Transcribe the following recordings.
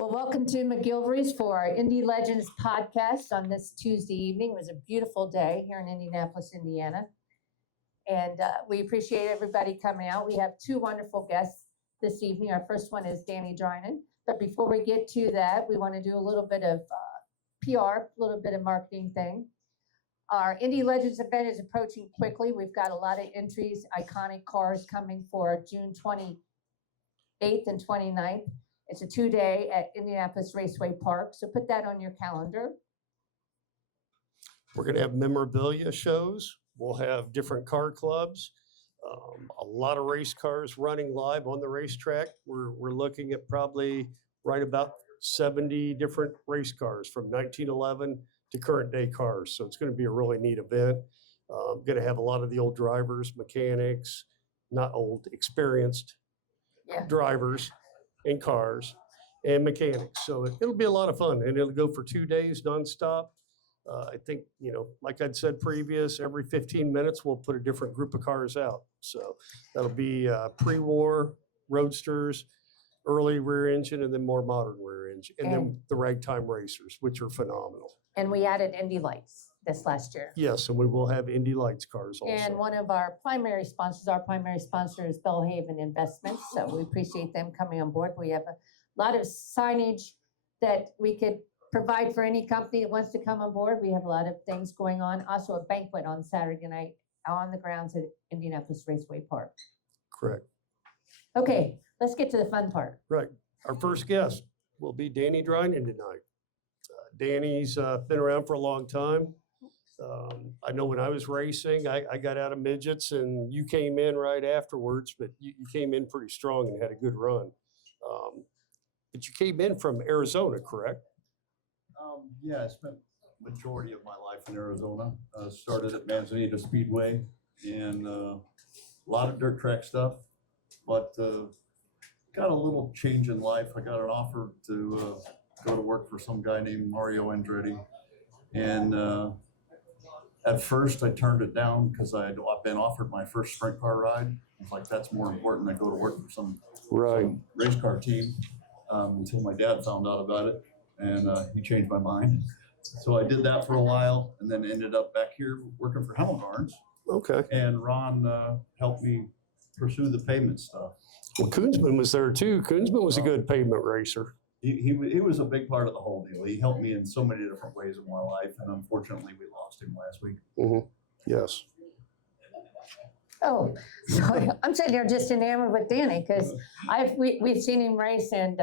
Well, welcome to McGilvery's for our Indy Legends podcast on this Tuesday evening. It was a beautiful day here in Indianapolis, Indiana. And we appreciate everybody coming out. We have two wonderful guests this evening. Our first one is Danny Drinan. But before we get to that, we want to do a little bit of PR, a little bit of marketing thing. Our Indy Legends event is approaching quickly. We've got a lot of entries, iconic cars coming for June 28th and 29th. It's a 2-day at Indianapolis Raceway Park, so put that on your calendar. We're going to have memorabilia shows. We'll have different car clubs, a lot of race cars running live on the racetrack. We're looking at probably right about 70 different race cars from 1911 to current day cars. So it's going to be a really neat event. Going to have a lot of the old drivers, mechanics, not old, experienced drivers in cars and mechanics. So it'll be a lot of fun, and it'll go for 2 days nonstop. I think, like I'd said previous, every 15 minutes, we'll put a different group of cars out. So that'll be pre-war roadsters, early rear engine, and then more modern rear engine, and then the ragtime racers, which are phenomenal. And we added Indy Lights this last year. Yes, and we will have Indy Lights cars also. And one of our primary sponsors is Bellhaven Investments, so we appreciate them coming on board. We have a lot of signage that we could provide for any company that wants to come on board. We have a lot of things going on. Also a banquet on Saturday night on the grounds at Indianapolis Raceway Park. Correct. Okay, let's get to the fun part. Right. Our first guest will be Danny Drinan tonight. Danny's been around for a long time. I know when I was racing, I got out of midgets, and you came in right afterwards, but you came in pretty strong and had a good run. But you came in from Arizona, correct? Yeah, I spent majority of my life in Arizona. Started at Manzanita Speedway and a lot of dirt track stuff, but got a little change in life. I got an offer to go to work for some guy named Mario Andretti, and at first I turned it down because I'd been offered my first sprint car ride. I was like, that's more important than go to work for some race car team, until my dad found out about it, and he changed my mind. So I did that for a while, and then ended up back here working for Hellengarns. Okay. And Ron helped me pursue the pavement stuff. Well, Koonsman was there too. Koonsman was a good pavement racer. He was a big part of the whole deal. He helped me in so many different ways in my life, and unfortunately we lost him last week. Mm-hmm. Yes. Oh, sorry. I'm sitting here just enamored with Danny because we've seen him race, and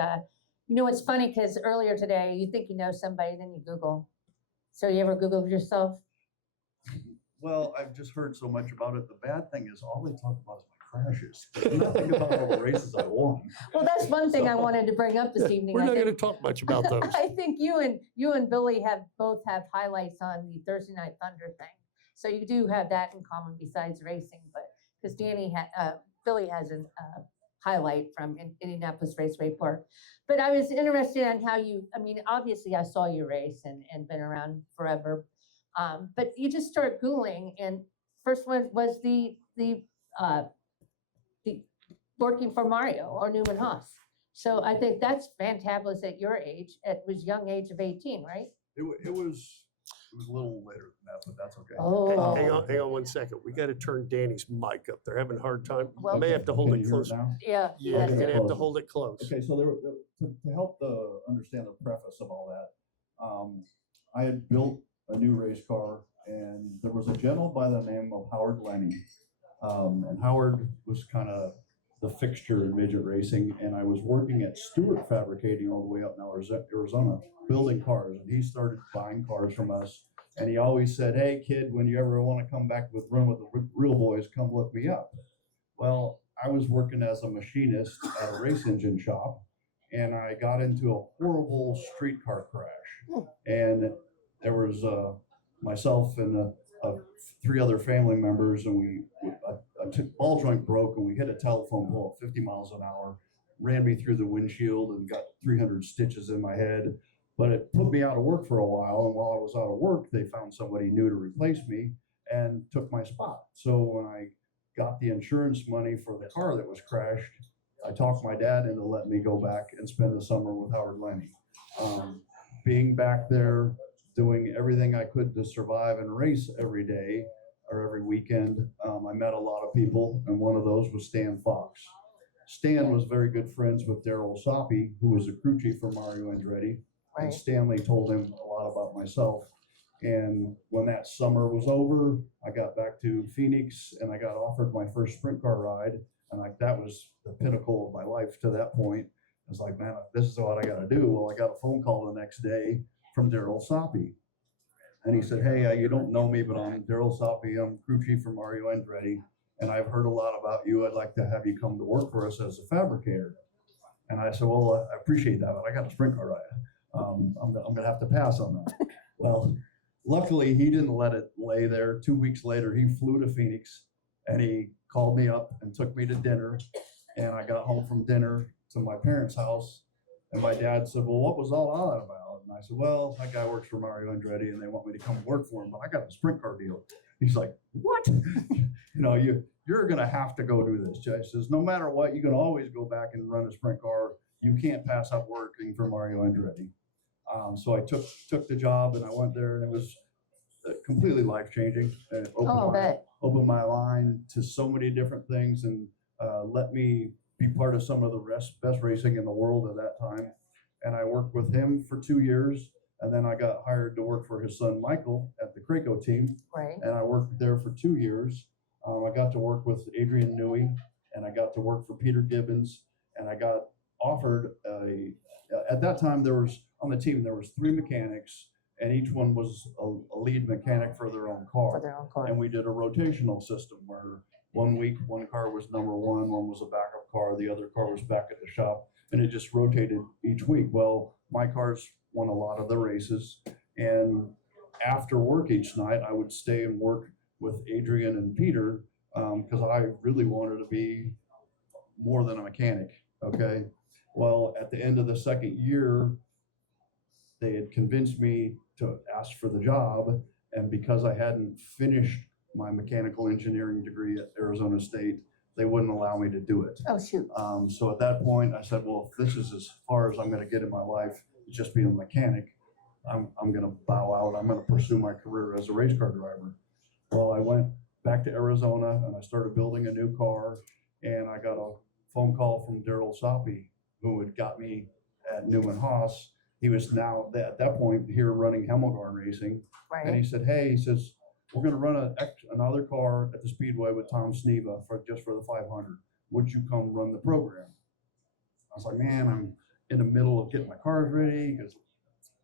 it's funny because earlier today you think you know somebody, then you Google. So you ever Googled yourself? Well, I've just heard so much about it. The bad thing is all they talk about is my crashes. Nothing about all the races I won. Well, that's one thing I wanted to bring up this evening. We're not going to talk much about those. I think you and Billy both have highlights on the Thursday Night Thunder thing. So you do have that in common besides racing, but because Billy has a highlight from Indianapolis Raceway Park. But I was interested in how obviously I saw you race and been around forever. But you just start Googling, and first one was the working for Mario or Newman Haas. So I think that's fantabulous at your age. It was young age of 18, right? It was a little later than that, but that's okay. Oh. Hang on 1 second. We got to turn Danny's mic up. They're having a hard time. Well, you may have to hold it close. Yeah. Yeah, you're going to have to hold it close. Okay, so to help understand the preface of all that, I had built a new race car, and there was a gentleman by the name of Howard Lenny. And Howard was kind of the fixture in midget racing, and I was working at Stewart Fabricating all the way up in Arizona, building cars, and he started buying cars from us, and he always said, hey kid, when you ever want to come back run with the real boys, come look me up. Well, I was working as a machinist at a race engine shop, and I got into a horrible streetcar crash, and there was myself and 3 other family members, and a ball joint broke, and we hit a telephone pole at 50 miles an hour, ran me through the windshield and got 300 stitches in my head. But it put me out of work for a while, and while I was out of work, they found somebody new to replace me and took my spot. So when I got the insurance money for the car that was crashed, I talked my dad into letting me go back and spend the summer with Howard Lenny. Being back there, doing everything I could to survive and race every day or every weekend, I met a lot of people, and one of those was Stan Fox. Stan was very good friends with Daryl Soppy, who was a crew chief for Mario Andretti, and Stanley told him a lot about myself. And when that summer was over, I got back to Phoenix and I got offered my first sprint car ride. And like, that was the pinnacle of my life to that point. I was like, man, this is what I got to do. Well, I got a phone call the next day from Daryl Soppy. And he said, hey, you don't know me, but I'm Daryl Soppy. I'm crew chief for Mario Andretti. And I've heard a lot about you. I'd like to have you come to work for us as a fabricator. And I said, well, I appreciate that, but I got a sprint car ride. I'm going to have to pass on that. Well, luckily, he didn't let it lay there. 2 weeks later, he flew to Phoenix and he called me up and took me to dinner. And I got home from dinner to my parents' house. And my dad said, well, what was all that about? And I said, well, that guy works for Mario Andretti and they want me to come work for him, but I got a sprint car deal. He's like, what? You're going to have to go do this. He says, no matter what, you can always go back and run a sprint car. You can't pass up working for Mario Andretti. So I took the job and I went there, and it was completely life-changing. It opened my mind to so many different things, and let me be part of some of the best racing in the world at that time. And I worked with him for 2 years, and then I got hired to work for his son Michael at the Craco team. Right. And I worked there for 2 years. I got to work with Adrian Newey, and I got to work for Peter Gibbons, and I got offered at that time there was on the team there was 3 mechanics, and each one was a lead mechanic for their own car. And we did a rotational system where 1 week one car was number one was a backup car, the other car was back at the shop, and it just rotated each week. Well, my cars won a lot of the races, and after work each night I would stay and work with Adrian and Peter because I really wanted to be more than a mechanic. Okay. Well, at the end of the second year, they had convinced me to ask for the job. And because I hadn't finished my mechanical engineering degree at Arizona State, they wouldn't allow me to do it. Oh, shoot. So at that point, I said, well, if this is as far as I'm going to get in my life, just being a mechanic, I'm going to bow out. I'm going to pursue my career as a race car driver. Well, I went back to Arizona and I started building a new car, and I got a phone call from Daryl Soppy, who had got me at Newman Haas. He was now at that point here running Hemmelgarn Racing. Right. And he said, hey, he says, we're going to run another car at the Speedway with Tom Sneva just for the 500. Would you come run the program? I was like, man, I'm in the middle of getting my cars ready because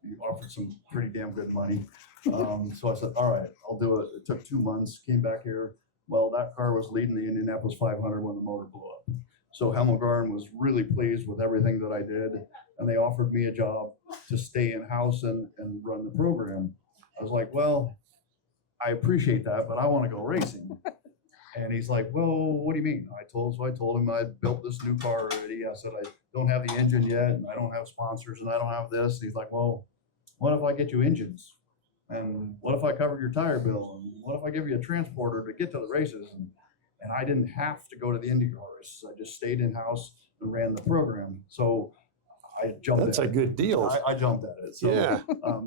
you offered some pretty damn good money. So I said, all right, I'll do it. It took 2 months, came back here. Well, that car was leading the Indianapolis 500 when the motor blew up. So Hemmelgarn was really pleased with everything that I did, and they offered me a job to stay in-house and run the program. I was like, well, I appreciate that, but I want to go racing. And he's like, well, what do you mean? I told him I built this new car already. I said, I don't have the engine yet, and I don't have sponsors, and I don't have this. He's like, well, what if I get you engines? And what if I cover your tire bill? And what if I give you a transporter to get to the races? And I didn't have to go to the Indy car races. I just stayed in-house and ran the program. So I jumped That's at a it. good deal. I jumped at it. So Yeah.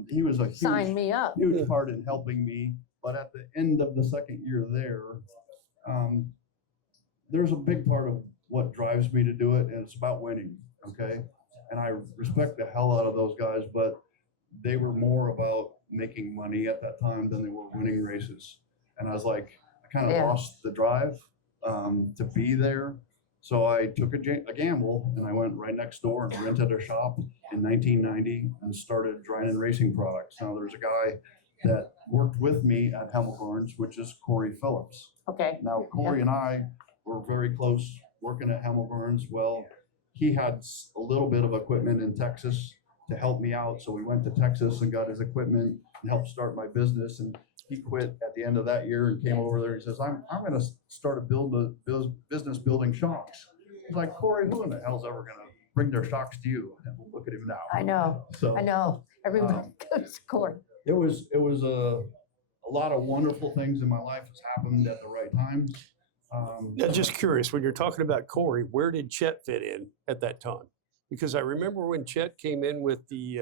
he was a Sign me up. huge part in helping me. But at the end of the second year there, there's a big part of what drives me to do it, and it's about winning, okay? And I respect the hell out of those guys, but they were more about making money at that time than they were winning races. And I was like, I kind of lost the drive to be there. So I took a gamble, and I went right next door and rented a shop in 1990 and started Drinan Racing Products. Now there's a guy that worked with me at Hemmelgarn's, which is Corey Phillips. Okay. Now Corey and I were very close working at Hemmelgarn's. Well, he had a little bit of equipment in Texas to help me out. So we went to Texas and got his equipment and helped start my business. And he quit at the end of that year and came over there. He says, I'm going to start a business building shocks. I was like, Corey, who in the hell's ever going to bring their shocks to you? And look at him now. I know. So I know. Everybody goes to court. it was a lot of wonderful things in my life has happened at the right times. Now, just curious, when you're talking about Corey, where did Chet fit in at that time? Because I remember when Chet came in with the,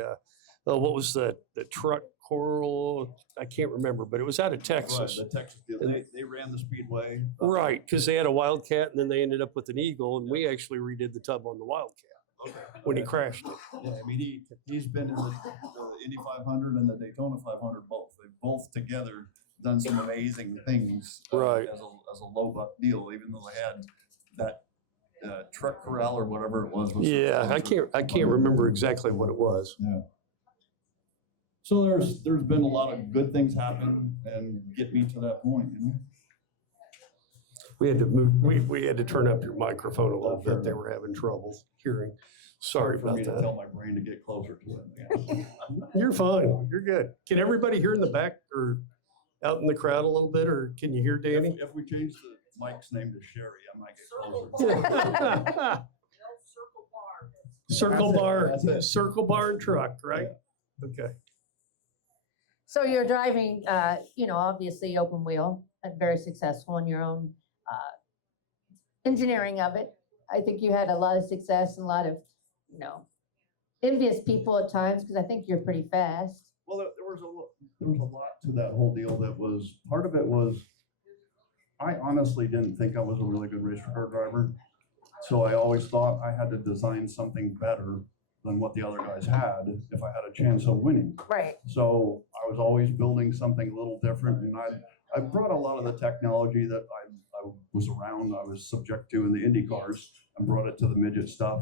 what was the truck Coral? I can't remember, but it was out of Right, Texas. the Texas deal. They ran the Speedway. Right, because they had a Wildcat and then they ended up with an Eagle, and we actually redid the tub on the Wildcat when he crashed it. Yeah, I mean, he's been in the Indy 500 and the Daytona 500 both. They've both together done some amazing things. Right. As a low buck deal, even though they had that truck corral or whatever it was. Yeah, I can't remember exactly what it was. Yeah. So there's been a lot of good things happen and get me to that point, you know? We had to move, we had to turn up your microphone a little bit. They were having trouble hearing. Sorry For about me to that. tell my brain to get closer to it. Yeah. You're fine. You're good. Can everybody hear in the back or out in the crowd a little bit, or can you hear Danny? If we change the Mike's name to Sherry, I might get closer. Circle That's it. bar, That's it. circle bar and truck, right? Okay. So you're driving, obviously open wheel and very successful in your own engineering of it. I think you had a lot of success and a lot of, envious people at times because I think you're pretty fast. Well, there was a lot to that whole deal. That was part of it was I honestly didn't think I was a really good race car driver, so I always thought I had to design something better than what the other guys had if I had a chance of winning. Right. So I was always building something a little different, and I brought a lot of the technology that I was around, I was subject to in the Indy cars, and brought it to the midget stuff.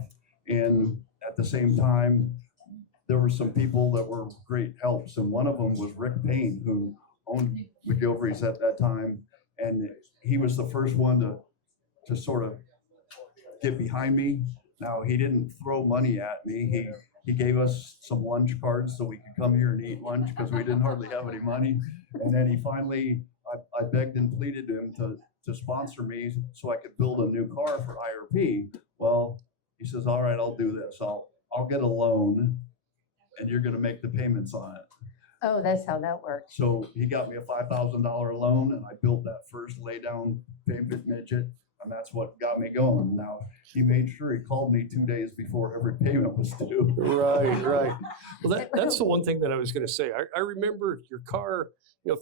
And at the same time, there were some people that were great helps, and one of them was Rick Payne, who owned McGilvery's at that time, and he was the first one to sort of get behind me. Now, he didn't throw money at me. He gave us some lunch cards so we could come here and eat lunch because we didn't hardly have any money. And then he finally, I begged and pleaded to him to sponsor me so I could build a new car for IRP. Well, he says, all right, I'll do this. I'll get a loan and you're going to make the payments on it. Oh, that's how that works. So he got me a $5,000 loan and I built that first laydown pavement midget. And that's what got me going. Now, he made sure he called me 2 days before every payment was due. Right. Well, that's the one thing that I was going to say. I remember your car,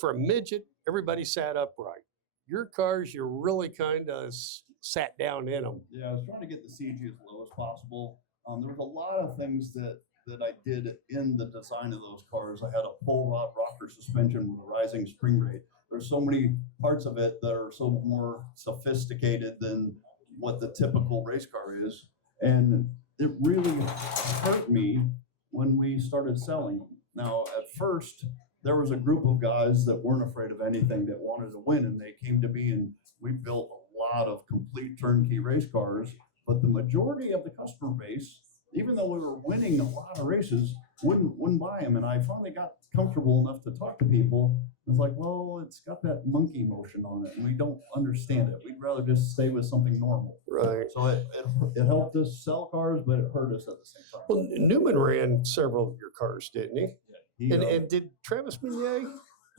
for a midget, everybody sat upright. Your cars, you really kind of sat down in them. Yeah, I was trying to get the CG as low as possible. There was a lot of things that I did in the design of those cars. I had a pull rod rocker suspension with a rising spring rate. There's so many parts of it that are so more sophisticated than what the typical race car is. And it really hurt me when we started selling them. Now, at first, there was a group of guys that weren't afraid of anything that wanted to win, and they came to me, and we built a lot of complete turnkey race cars. But the majority of the customer base, even though we were winning a lot of races, wouldn't buy them. And I finally got comfortable enough to talk to people. It's like, well, it's got that monkey motion on it, and we don't understand it. We'd rather just stay with something normal. Right. So it helped us sell cars, but it hurt us at the same time. Well, Newman ran several of your cars, didn't he? Yeah, And did Travis Meunier?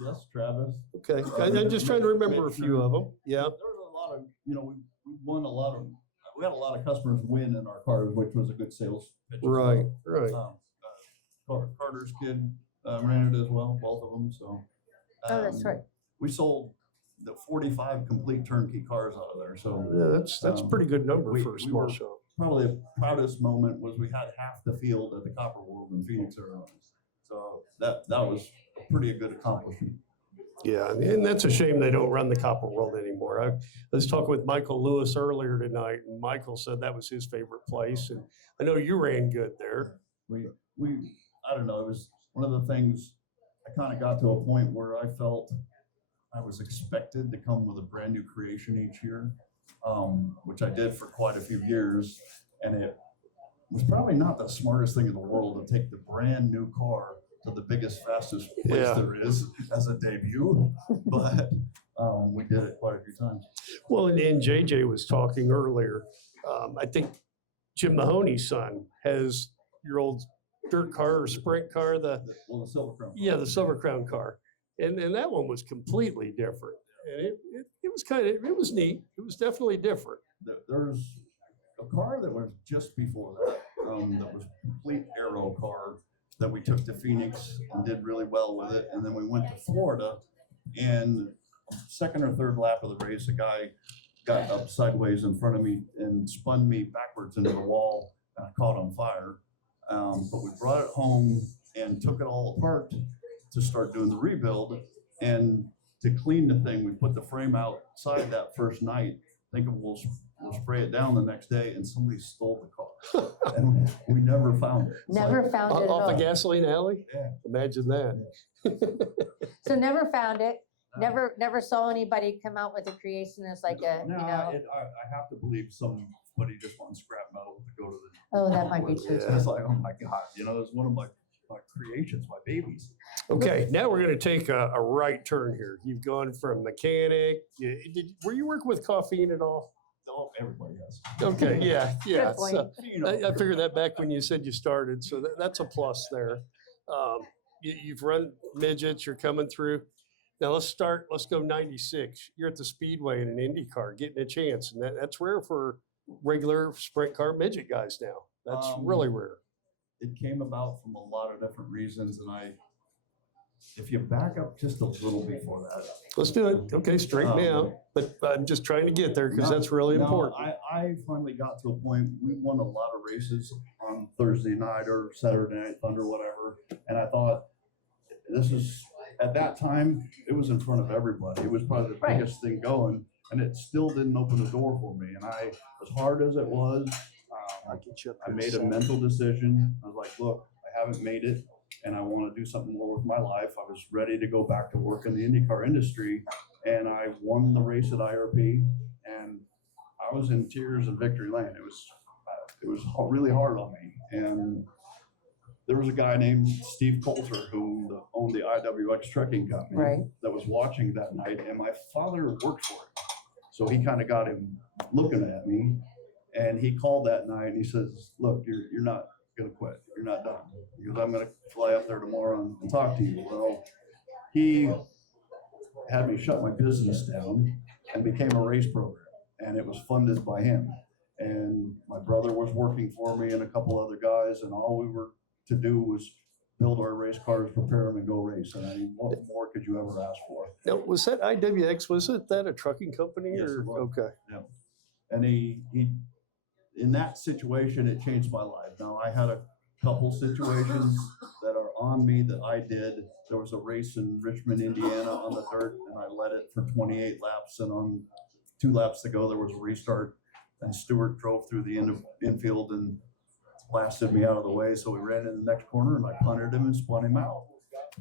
yes, Travis. Okay. I'm just trying to remember a few of them. Yeah. There was a lot of, we won a lot of, we had a lot of customers win in our cars, which was a good sales pitch. as well. Right. Carter's kid ran it as well, both of them. So. Oh, that's right. We sold the 45 complete turnkey cars out of there. So Yeah, that's a pretty good number we- for a we small were- shop. probably the proudest moment was we had half the field at the Copper World in Phoenix, Arizona. So that was a pretty good accomplishment. Yeah, and that's a shame they don't run the Copper World anymore. I was talking with Michael Lewis earlier tonight, and Michael said that was his favorite place. And I know you ran good there. I don't know, it was one of the things, I kind of got to a point where I felt I was expected to come with a brand new creation each year, which I did for quite a few years. And it was probably not the smartest thing in the world to take the brand new car to the biggest, fastest place Yeah. there is as a debut, but we did it quite a few times. Well, and JJ was talking earlier. I think Jim Mahoney's son has your old dirt car or sprint car, The Silver Crown. the Silver Crown car. And that one was completely different. And it was it was neat. It was definitely different. There's a car that was just before that, that was a complete aero car that we took to Phoenix and did really well with it. And then we went to Florida, and second or third lap of the race, a guy got up sideways in front of me and spun me backwards into the wall, and I caught on fire. But we brought it home and took it all apart to start doing the rebuild. And to clean the thing, we put the frame outside that first night, thinking we'll spray it down the next day, and somebody stole the car. And we never found it. It's Never like, found it at Off the all. gasoline alley? Yeah. Imagine that. So never found it. Never saw anybody come out with a creation that's like a, No, you know, I have to believe somebody just wants scrap metal to go to the. oh, that might be true. Yeah. It's like, oh my God, it's one of my creations, my babies. Okay, now we're going to take a right turn here. You've gone from mechanic. Were you working with caffeine at all? Oh, everybody has. Okay, yeah. Good point. So I figured that back when you said you started, so that's a plus there. You've run midgets, you're coming through. Now let's go 96. You're at the Speedway in an Indy car, getting a chance. And that's rare for regular sprint car midget guys now. That's really rare. It came about from a lot of different reasons, and if you back up just a little before that. Let's do it. Okay, straighten me out. But I'm just trying to get there because that's really important. I finally got to a point, we won a lot of races on Thursday night or Saturday night, Thunder, whatever. And I thought, at that time, it was in front of everybody. It was probably the Right. biggest thing going, and it still didn't open the door for me. And as hard as it was, I made a mental decision. I was like, look, I haven't made it, and I want to do something more with my life. I was ready to go back to work in the IndyCar industry, and I won the race at IRP, and I was in tears in victory lane. It was really hard on me. And there was a guy named Steve Coulter who owned the IWX trucking company Right. that was watching that night, and my father worked for him. So he kind of got him looking at me, and he called that night and he says, look, you're not going to quit. You're not done. He goes, I'm going to fly up there tomorrow and talk to you. Well, he had me shut my business down and became a race program, and it was funded by him. And my brother was working for me and a couple other guys, and all we were to do was build our race cars, prepare them, and go race. And I mean, what more could you ever ask for? Now, was that IWX? Was that a trucking company? Yes, Or it was. okay? And he in that situation, it changed my life. Now, I had a couple situations that are on me that I did. There was a race in Richmond, Indiana on the dirt, and I led it for 28 laps. And on 2 laps to go, there was a restart, and Stewart drove through the infield and blasted me out of the way. So we ran in the next corner, and I punted him and spun him out.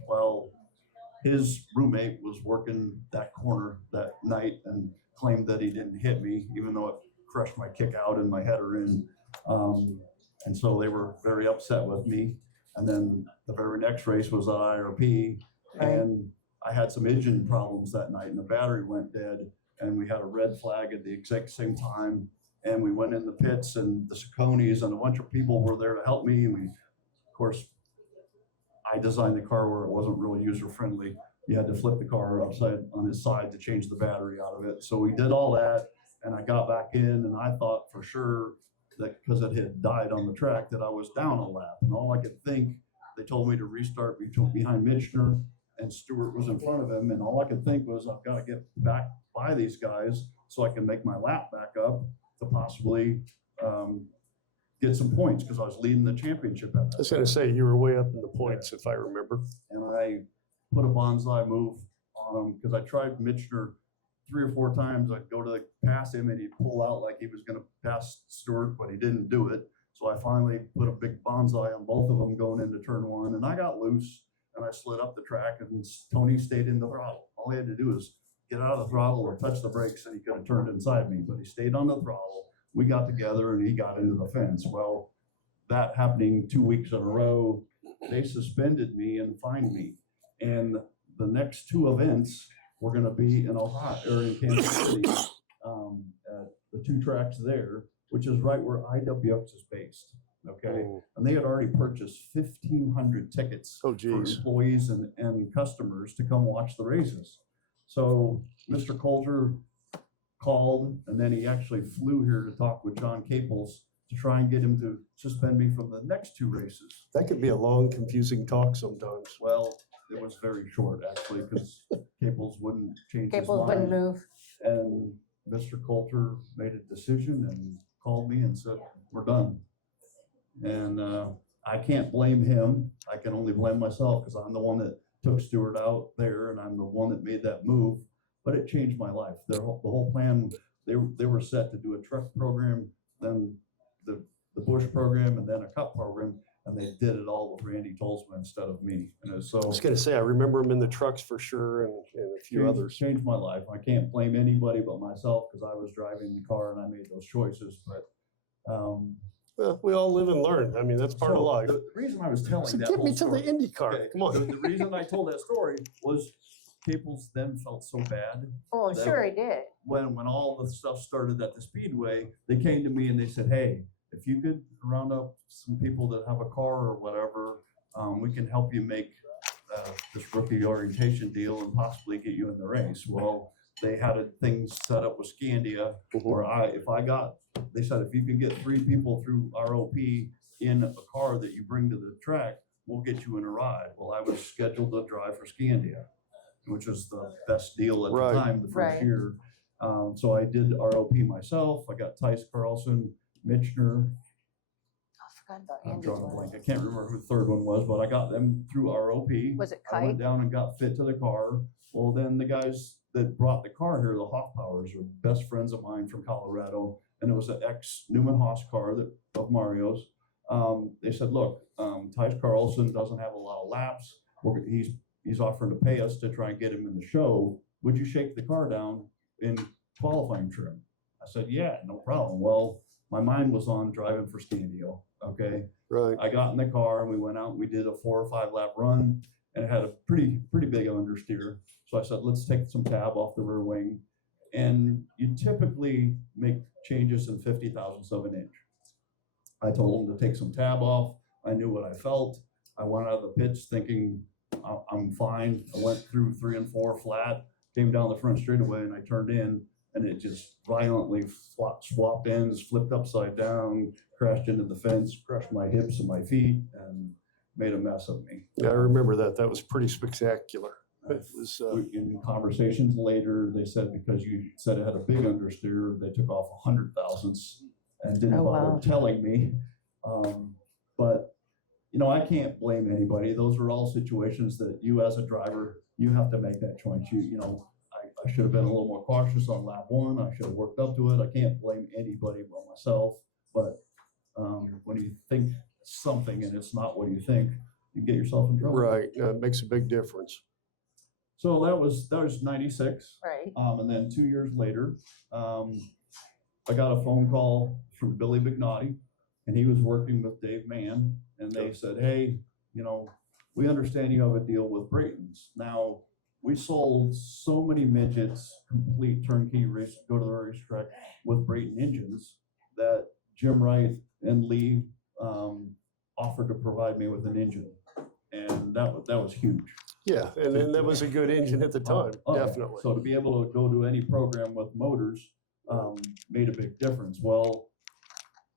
Well, his roommate was working that corner that night and claimed that he didn't hit me, even though it crushed my kick out and my header in. And so they were very upset with me. And then the very next race was at IRP, and I had some engine problems that night, and the battery went dead, and we had a red flag at the exact same time. And we went in the pits, and the Sacconis and a bunch of people were there to help me. And of course, I designed the car where it wasn't really user friendly. You had to flip the car upside on its side to change the battery out of it. So we did all that, and I got back in, and I thought for sure that because it had died on the track that I was down a lap. And all I could think, they told me to restart behind Michener, and Stewart was in front of him. And all I could think was, I've got to get back by these guys so I can make my lap back up to possibly get some points, because I was leading the championship at that. I was going to say you were way up in the points, if I remember. And I put a bonsai move on him because I tried Michener 3 or 4 times. I'd go to pass him, and he'd pull out like he was going to pass Stewart, but he didn't do it. So I finally put a big bonsai on both of them going into turn 1, and I got loose and I slid up the track, and Tony stayed in the throttle. All he had to do was get out of the throttle or touch the brakes, and he could have turned inside me, but he stayed on the throttle. We got together, and he got into the fence. Well, that happening 2 weeks in a row, they suspended me and fined me. And the next 2 events were going to be in Ohio or in Kansas City, at the 2 tracks there, which is right where IWX is based. Okay. Oh. And they had already purchased 1,500 tickets Oh, for geez. employees and customers to come watch the races. So Mr. Coulter called, and then he actually flew here to talk with John Caples to try and get him to suspend me from the next 2 races. That could be a long, confusing talk sometimes. Well, it was very short actually, because Caples wouldn't change his Caples wouldn't mind. move. And Mr. Coulter made a decision and called me and said, we're done. And I can't blame him. I can only blame myself because I'm the one that took Stewart out there and I'm the one that made that move. But it changed my life. The whole plan, they were set to do a truck program, then the Bush program, and then a cup program. And they did it all with Randy Tolzman instead of me. And so I was going to say, I remember him in the trucks for sure, and a few others. Changed my life. I can't blame anybody but myself because I was driving the car and I made those choices. But Well, we all live and learn. I mean, that's part of so life. The reason I was telling So that get whole me to story, the Indy car. okay, Come on. the reason I told that story was Caples then felt so bad Oh, That- sure he did. when all the stuff started at the Speedway. They came to me and they said, "Hey, if you could round up some people that have a car or whatever, we can help you make this rookie orientation deal and possibly get you in the race." Well, they had things set up with Scandia where they said, if you can get 3 people through ROP in a car that you bring to the track, we'll get you in a ride. Well, I was scheduled to drive for Scandia, which was the best deal at Right. the time, the first Right. year. So I did ROP myself. I got Tice Carlson, Mitchner. I forgot about I'm Andy's drawing a one. blank. I can't remember who the 3rd one was, but I got them through ROP. Was it I went Kite? down and got fit to the car. Well, then the guys that brought the car here, the Hoffpowers, are best friends of mine from Colorado. And it was an ex-Newman Haas car of Mario's. They said, look, Tice Carlson doesn't have a lot of laps. He's offering to pay us to try and get him in the show. Would you shake the car down in qualifying trim? I said, yeah, no problem. Well, my mind was on driving for Scandio, okay? Right. I got in the car and we went out and we did a 4 or 5 lap run and it had a pretty big understeer. So I said, let's take some tab off the rear wing. And you typically make changes in 50 thousandths of an inch. I told him to take some tab off. I knew what I felt. I went out of the pits thinking I'm fine. I went through 3 and 4 flat, came down the front straightaway and I turned in and it just violently swapped ends, flipped upside down, crashed into the fence, crushed my hips and my feet and made a mess of me. Yeah, I remember that. That was pretty spectacular. It was, In conversations later, they said because you said it had a big understeer, they took off 100 thousandths and didn't Oh, bother wow. telling me. But I can't blame anybody. Those are all situations that you as a driver, you have to make that choice. I should have been a little more cautious on lap 1. I should have worked up to it. I can't blame anybody but myself. But when you think something and it's not what you think, you get yourself in trouble. right. It makes a big difference. So that was 96. Right. And then 2 years later, I got a phone call from Billy Bignotti, and he was working with Dave Mann, and they said, hey, we understand you have a deal with Brayton's. Now, we sold so many midgets, complete turnkey race, go to the racetrack with Brayton engines, that Jim Wright and Lee offered to provide me with an engine. And that was huge. Yeah, and then that was a good engine at the time, Oh, yeah. definitely. So to be able to go to any program with motors made a big difference. Well,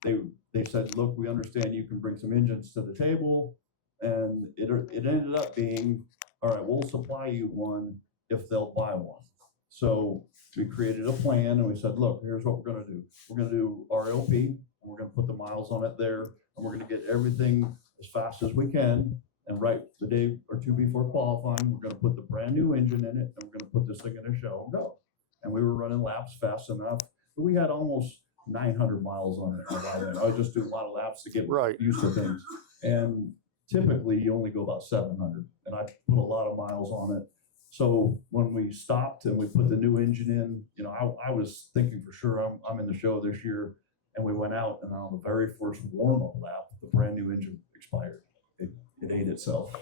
they said, look, we understand you can bring some engines to the table. And it ended up being, all right, we'll supply you one if they'll buy one. So we created a plan and we said, look, here's what we're gonna do. We're gonna do RLP, and we're gonna put the miles on it there, and we're gonna get everything as fast as we can. And right the day or 2 before qualifying, we're gonna put the brand new engine in it, and we're gonna put this thing in a show and go. And we were running laps fast enough, but we had almost 900 miles on it by then. I was just doing a lot of laps to get Right. used to things. And typically you only go about 700, and I put a lot of miles on it. So when we stopped and we put the new engine in, I was thinking for sure I'm in the show this year. And we went out, and on the very first warm-up lap, the brand new engine expired. It ate itself.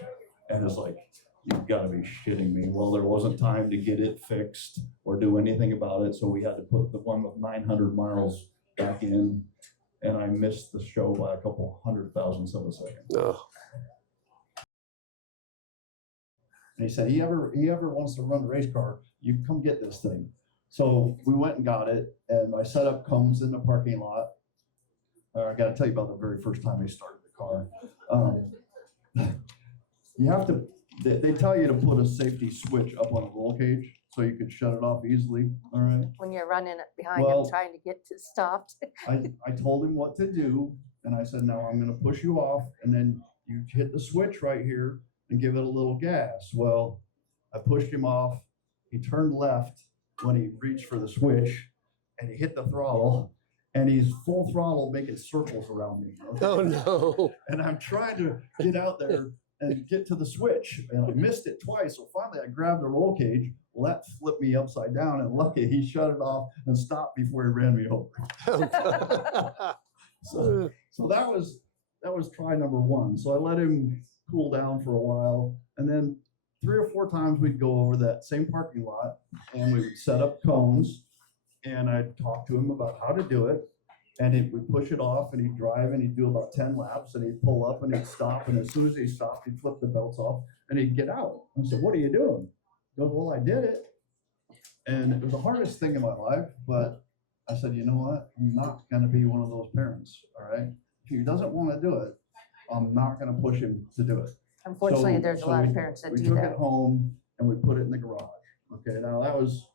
And it's like, you've got to be shitting me. Well, there wasn't time to get it fixed or do anything about it. So we had to put the one with 900 miles back in. And I missed the show by a couple 100,000ths of a second. No. And he said, he ever wants to run a race car, you come get this thing. So we went and got it, and I set up cones in the parking lot. I got to tell you about the very first time I started the car. You have to, they tell you to put a safety switch up on a roll cage so you can shut it off easily, all right? When you're running behind Well, him, trying to get to stopped. I told him what to do, and I said, now I'm gonna push you off, and then you hit the switch right here and give it a little gas. Well, I pushed him off. He turned left when he reached for the switch, and he hit the throttle, and he's full throttle making circles around me. Okay? Oh, no. And I'm trying to get out there and get to the switch, and I missed it twice. So finally I grabbed the roll cage. Well, that flipped me upside down, and lucky he shut it off and stopped before he ran me over. So that was try number one. So I let him cool down for a while, and then 3 or 4 times we'd go over that same parking lot, and we would set up cones, and I'd talk to him about how to do it. And we'd push it off, and he'd drive, and he'd do about 10 laps, and he'd pull up, and he'd stop, and as soon as he stopped, he'd flip the belts off, and he'd get out. I said, what are you doing? He goes, well, I did it. And it was the hardest thing in my life, but I said, you know what? I'm not gonna be one of those parents, all right? If he doesn't wanna do it, I'm not gonna push him to do it. Unfortunately, So- there's a so lot of we- parents that We do took that. it home, and we put it in the garage. Okay, now that was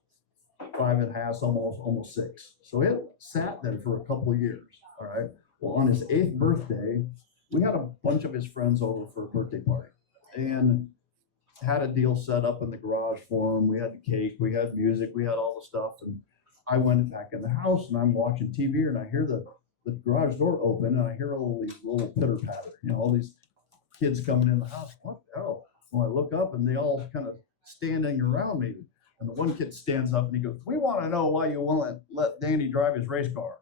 5 and a half, almost 6. So it sat there for a couple of years, all right? Well, on his 8th birthday, we had a bunch of his friends over for a birthday party, and had a deal set up in the garage for him. We had the cake, we had music, we had all the stuff, and I went back in the house, and I'm watching TV, and I hear the garage door open, and I hear all these little pitter patter, all these kids coming in the house. What the hell? Well, I look up, and they all kind of standing around me. And the one kid stands up and he goes, we want to know why you won't let Danny drive his race car.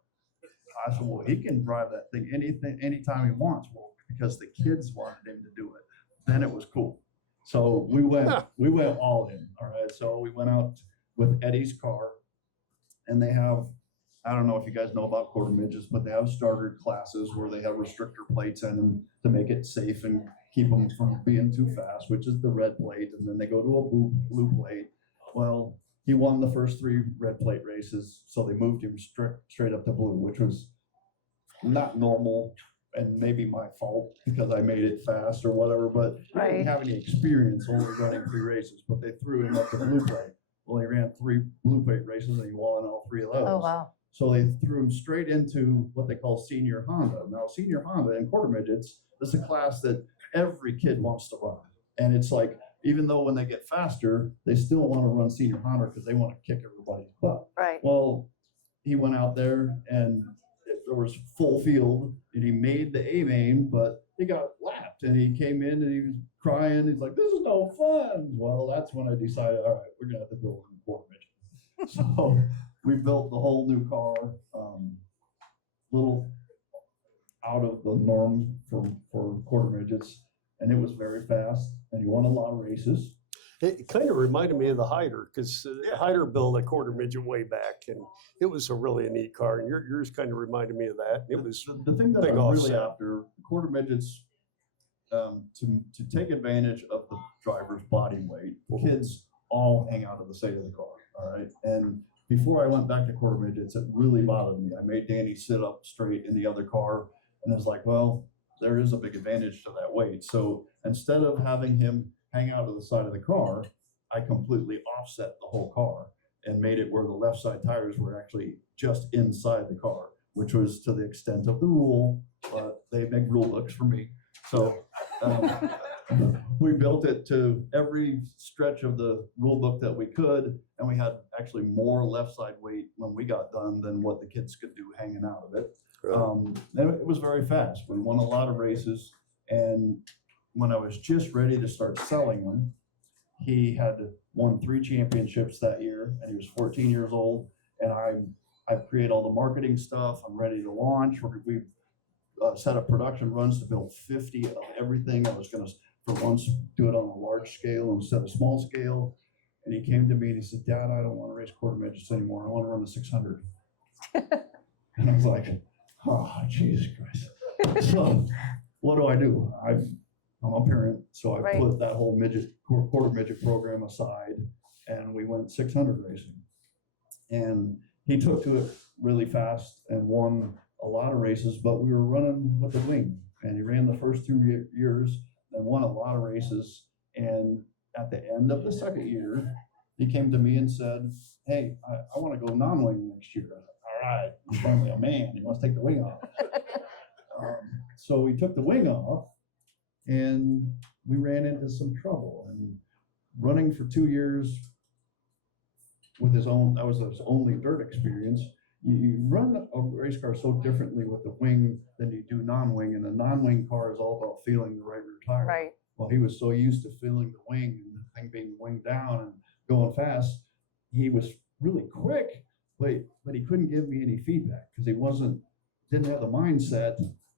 I said, well, he can drive that thing anytime he wants. Well, because the kids wanted him to do it. Then it was cool. So we went all in. All right. So we went out with Eddie's car, and they have, I don't know if you guys know about quarter midgets, but they have starter classes where they have restrictor plates in them to make it safe and keep them from being too fast, which is the red plate. And then they go to a blue plate. Well, he won the first 3 red plate races, so they moved him straight up to blue, which was not normal and maybe my fault because I made it fast or whatever, but I Right. didn't have any experience only running 3 races, but they threw him up to blue plate. Well, he ran 3 blue plate races and he won all 3 of those. Oh, wow. So they threw him straight into what they call senior Honda. Now, senior Honda and quarter midgets is a class that every kid wants to run. And it's like, even though when they get faster, they still want to run senior Honda because they want to kick everybody's butt. Right. Well, he went out there and there was full field and he made the A main, but he got lapped and he came in and he was crying. He's like, this is no fun. Well, that's when I decided, all right, we're going to have to build a quarter midget. So we built the whole new car, little out of the norm for quarter midgets. And it was very fast, and he won a lot of races. It kind of reminded me of the Hyder, because Hyder built a quarter midget way back, and it was a really neat car, and yours kind of reminded me of that. It was The thing that big I'm really offset. after, quarter midgets, to take advantage of the driver's body weight, kids all hang out of the side of the car, all right? And before I went back to quarter midgets, it really bothered me. I made Danny sit up straight in the other car, and I was like, well, there is a big advantage to that weight. So instead of having him hang out of the side of the car, I completely offset the whole car and made it where the left side tires were actually just inside the car, which was to the extent of the rule, but they make rule books for me. So we built it to every stretch of the rule book that we could, and we had actually more left side weight when we got done than what the kids could do hanging out of it. And it was very fast. We won a lot of races, and when I was just ready to start selling them, he had won 3 championships that year, and he was 14 years old. And I've created all the marketing stuff. I'm ready to launch. We've set up production runs to build 50 of everything. I was going to, for once, do it on a large scale instead of small scale. And he came to me and he said, Dad, I don't want to race quarter midgets anymore. I want to run the 600. And I was like, oh, Jesus Christ. So what do? I'm a parent, so I Right. put that whole quarter midget program aside, and we went 600 racing. And he took to it really fast and won a lot of races, but we were running with the wing. And he ran the first 2 years and won a lot of races. And at the end of the second year, he came to me and said, hey, I want to go non-wing next year. All right, he's finally a man. He wants to take the wing off. So we took the wing off, and we ran into some trouble. And running for 2 years with his own, that was his only dirt experience. You run a race car so differently with the wing than you do non-wing, and a non-wing car is all about feeling the right rear tire. Right. Well, he was so used to feeling the wing and the thing being winged down and going fast. He was really quick, but he couldn't give me any feedback because he didn't have the mindset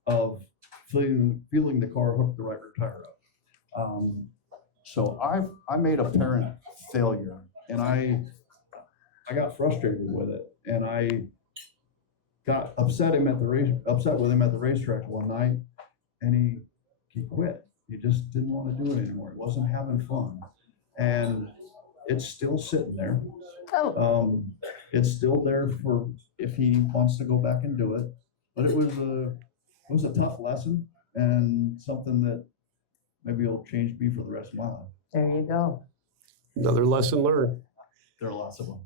of feeling the car hook the right rear tire up. So I made a parent failure, and I got frustrated with it, and I got upset with him at the racetrack one night, and he quit. He just didn't want to do it anymore. He wasn't having fun, and it's still sitting there. Oh, It's still there for if he wants to go back and do it. But it was a tough lesson, and something that maybe will change me for the rest of my life. there you go. Another lesson learned. There are lots of them.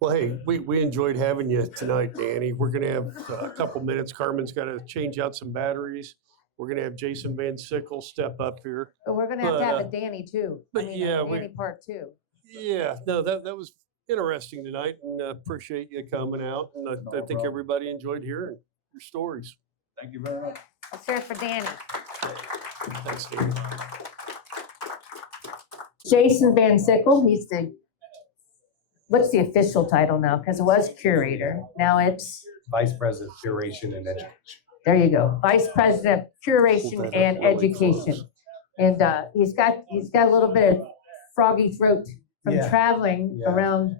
Well, hey, we enjoyed having you tonight, Danny. We're gonna have a couple minutes. Carmen's gotta change out some batteries. We're gonna have Jason Vansickle step up here. But we're gonna have to have a Danny too. but I mean, yeah, a Danny part two. Yeah, no, that was interesting tonight, and appreciate you coming out. And I think problem. everybody enjoyed hearing your stories. Thank you very much. Let's hear it for Danny. Thanks, Danny. Jason Vansickle, he's what's the official title now? Because it was curator. Now it's, Vice President of Curation and Education. there you go, Vice President of Curation Hold that and up really Education. close. And he's got a little bit of froggy throat from Yeah. traveling Yeah. around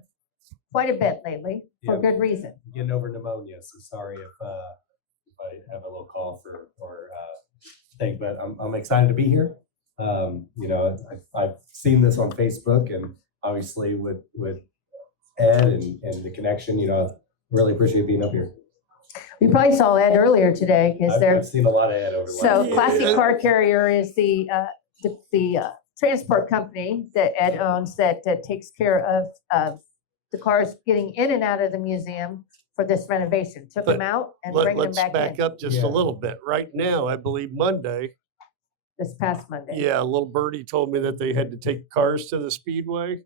quite a bit lately for Yeah. good reason. Getting over pneumonia, so sorry if I have a little cough or thing, but I'm excited to be here. You know, I've seen this on Facebook, and obviously with Ed and the connection, you know, really appreciate being up here. You probably saw Ed earlier today because they're, I've seen a lot of Ed over the so last. Classic Yeah. Car Carrier is the transport company that Ed owns that takes care of the cars getting in and out of the museum for this renovation. Took them But out and bring them Let's back back in up just Yeah. a little bit. Right now, I believe Monday, this past Monday. yeah, little birdie told me that they had to take cars to the Speedway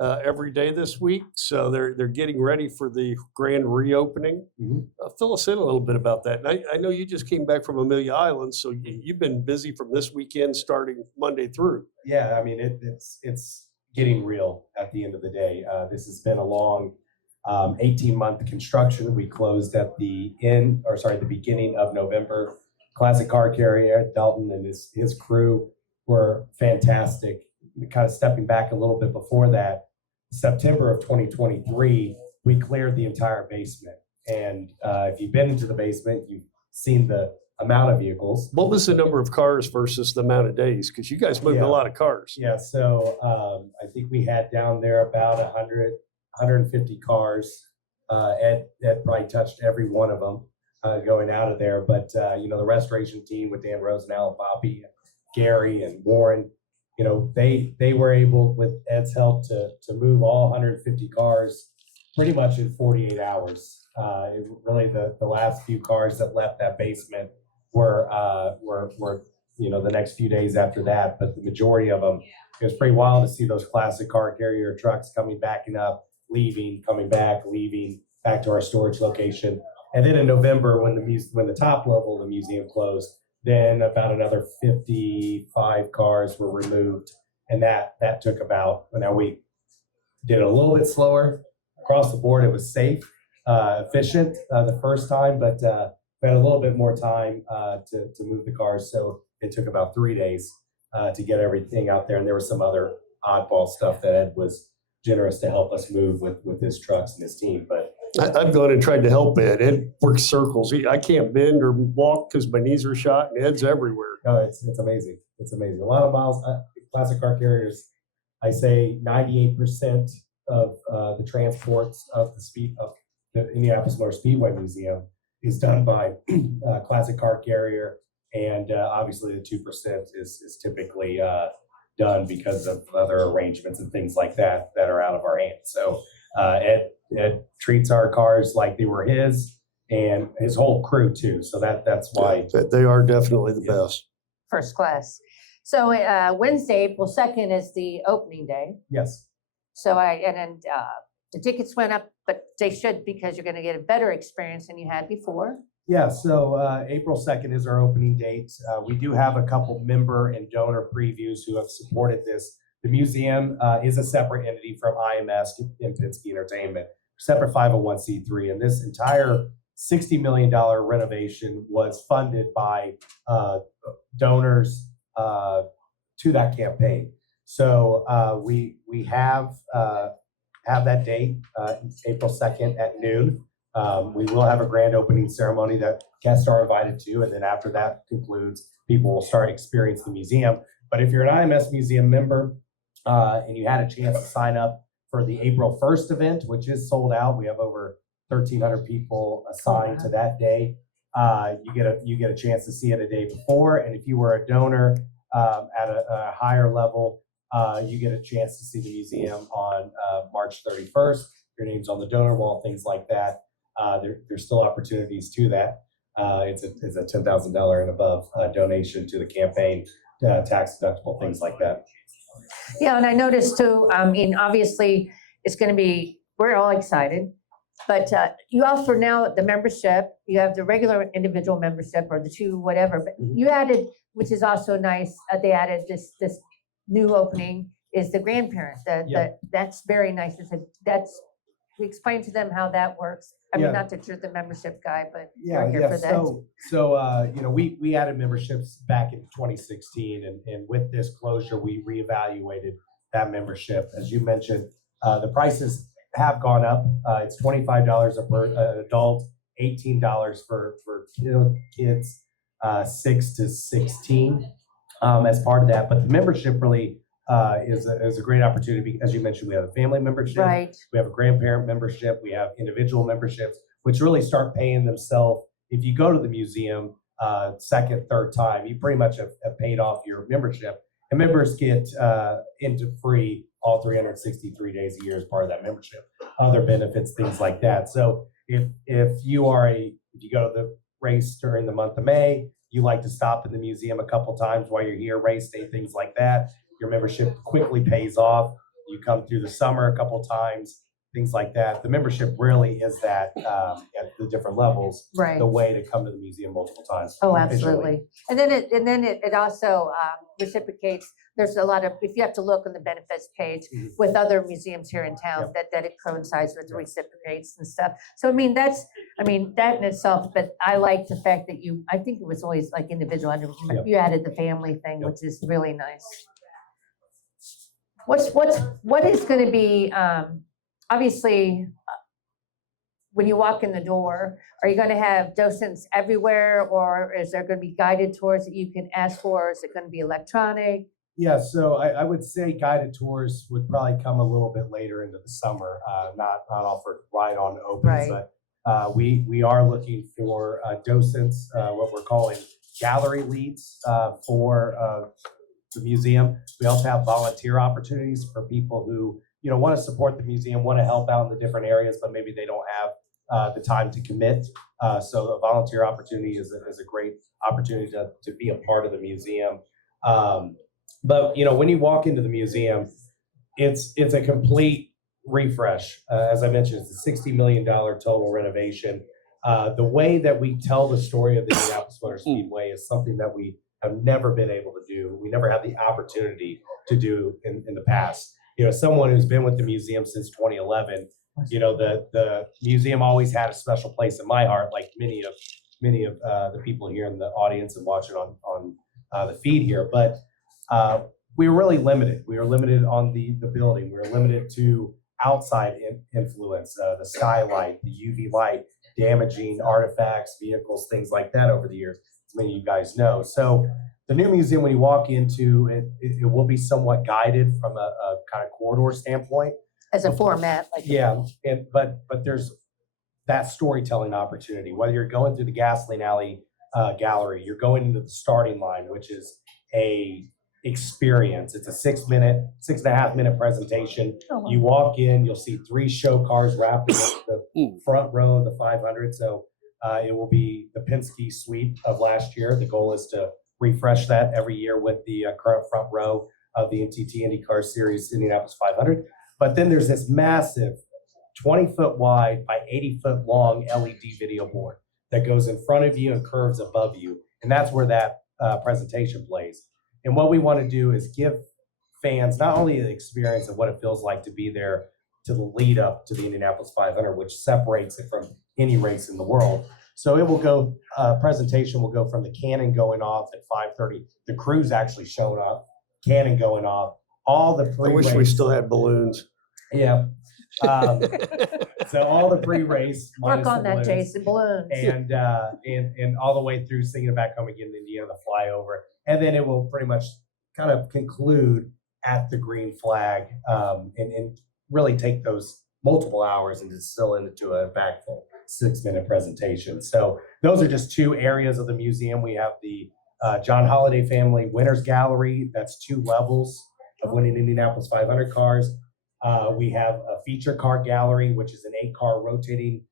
every day this week. So they're getting ready for the grand reopening. Mhm. Fill us in a little bit about that. And I know you just came back from Amelia Island, so you've been busy from this weekend starting Monday through. Yeah, I mean, it's getting real at the end of the day. This has been a long 18-month construction. We closed at the beginning of November. Classic Car Carrier, Dalton and his crew were fantastic. Kind of stepping back a little bit before that, September of 2023, we cleared the entire basement. And if you've been into the basement, you've seen the amount of vehicles. What was the number of cars versus the amount of days? Because you guys moved Yeah. a lot of cars. Yeah, so I think we had down there about 150 cars. Ed probably touched every one of them going out of there. But, you know, the restoration team with Dan Rosenau, Bobby, Gary, and Warren, you know, they were able, with Ed's help, to move all 150 cars pretty much in 48 hours. Really the last few cars that left that basement were you know, the next few days after that, but the majority of them, it was pretty wild to see those Classic Car Carrier trucks backing up, leaving, coming back, leaving, back to our storage location. And then in November, when the top level of the museum closed, then about another 55 cars were removed, and that took about. Now we did it a little bit slower across the board. It was safe, efficient the first time, but we had a little bit more time to move the cars, so it took about 3 days to get everything out there. And there was some other oddball stuff that Ed was generous to help us move with his trucks and his team. But I've gone and tried to help Ed. Ed works circles. I can't bend or walk because my knees are shot, and Ed's everywhere. no, it's amazing. It's amazing. A lot of miles. Classic Car Carriers I say 98% of the transports of the Indianapolis Motor Speedway Museum is done by Classic Car Carrier, and obviously the 2% is typically done because of other arrangements and things like that are out of our hands. So Ed treats our cars like they were his, and his whole crew too. So that's why They are definitely the best. First class. So Wednesday, April 2nd is the opening day. yes. So the tickets went up, but they should, because you're going to get a better experience than you had before. Yeah, so April 2nd is our opening date. We do have a couple member and donor previews who have supported this. The museum is a separate entity from IMS and Penske Entertainment, separate 501c3, and this entire $60 million renovation was funded by donors to that campaign. So we have that date, April 2nd at noon. We will have a grand opening ceremony that guests are invited to, and then after that concludes, people will start experiencing the museum. But if you're an IMS Museum member and you had a chance to sign up for the April 1st event, which is sold out, we have over 1,300 people assigned to that day. You get a chance to see it a day before, and if you were a donor at a higher level, you get a chance to see the museum on March 31st. Your name's on the donor wall, things like that. There's still opportunities to that. It's a $10,000 and above donation to the campaign, tax deductible, things like that. Yeah, and I noticed too, I mean, obviously, it's going to be, we're all excited, but you offer now the membership, you have the regular individual membership or the two, whatever, but you added, which is also nice, they added this new opening is the grandparent. That's very nice. We explain to them how that works. I mean, not that you're the membership guy, but you're here for that. So we added memberships back in 2016, and with this closure, we reevaluated that membership. As you mentioned, the prices have gone up. It's $25 per adult, $18 for kids 6 to 16 as part of that. But the membership really is a great opportunity. As you mentioned, we have a family membership, Right. we have a grandparent membership, we have individual memberships, which really start paying themselves. If you go to the museum second, third time, you pretty much have paid off your membership. And members get into free all 363 days a year as part of that membership. Other benefits, things like that. So if you go to the race during the month of May, you like to stop in the museum a couple times while you're here, race day, things like that, your membership quickly pays off. You come through the summer a couple times, things like that. The membership really is that at the different levels, Right. the way to come to the museum multiple times. Oh, visually. absolutely. And then it also reciprocates. There's a lot of, if you have to look on the benefits page with other museums here in town, that it coincides with the reciprocates and stuff. So, that in itself, but I like the fact that I think it was always like individual. You added the family thing, which is really nice. What is going to be, obviously, when you walk in the door, are you going to have docents everywhere, or is there going to be guided tours that you can ask for? Is it going to be electronic? Yeah, so I would say guided tours would probably come a little bit later into the summer, not offered right on open. Right. But we are looking for docents, what we're calling gallery leads for the museum. We also have volunteer opportunities for people who want to support the museum, want to help out in the different areas, but maybe they don't have the time to commit. So a volunteer opportunity is a great opportunity to be a part of the museum. But when you walk into the museum, it's a complete refresh. As I mentioned, it's a $60 million total renovation. The way that we tell the story of the Indianapolis Motor Speedway is something that we have never been able to do. We never had the opportunity to do in the past. Someone who's been with the museum since 2011, the museum always had a special place in my heart, like many of the people here in the audience and watching on the feed here. But we were really limited. We were limited on the building. We were limited to outside influence, the skylight, the UV light, damaging artifacts, vehicles, things like that over the years, as many of you guys know. So The new museum, when you walk into it, it will be somewhat guided from a kind of corridor standpoint. As a format, like. Yeah, but there's that storytelling opportunity. Whether you're going through the gasoline alley gallery, you're going into the starting line, which is a experience. It's a 6.5 minute presentation. Oh, wow. You walk in, you'll see 3 show cars wrapped in the front row of the 500. So it will be the Penske sweep of last year. The goal is to refresh that every year with the current front row of the NTT IndyCar Series Indianapolis 500. But then there's this massive 20-foot wide by 80-foot long LED video board that goes in front of you and curves above you. And that's where that presentation plays. And what we want to do is give fans not only the experience of what it feels like to be there to the lead up to the Indianapolis 500, which separates it from any race in the world. So it will go, presentation will go from the cannon going off at 5:30, the crew's actually showing up, cannon going off, all the I wish we still had balloons. Yeah. So all the pre-race. Work on that, balloons, Jason, balloons. and all the way through singing it back home again in Indiana, the flyover. And then it will pretty much kind of conclude at the green flag and really take those multiple hours and distill it into a impactful 6-minute presentation. So those are just 2 areas of the museum. We have the John Holliday Family Winners Gallery. That's 2 levels of winning Indianapolis 500 cars. We have a feature car gallery, which is an 8-car rotating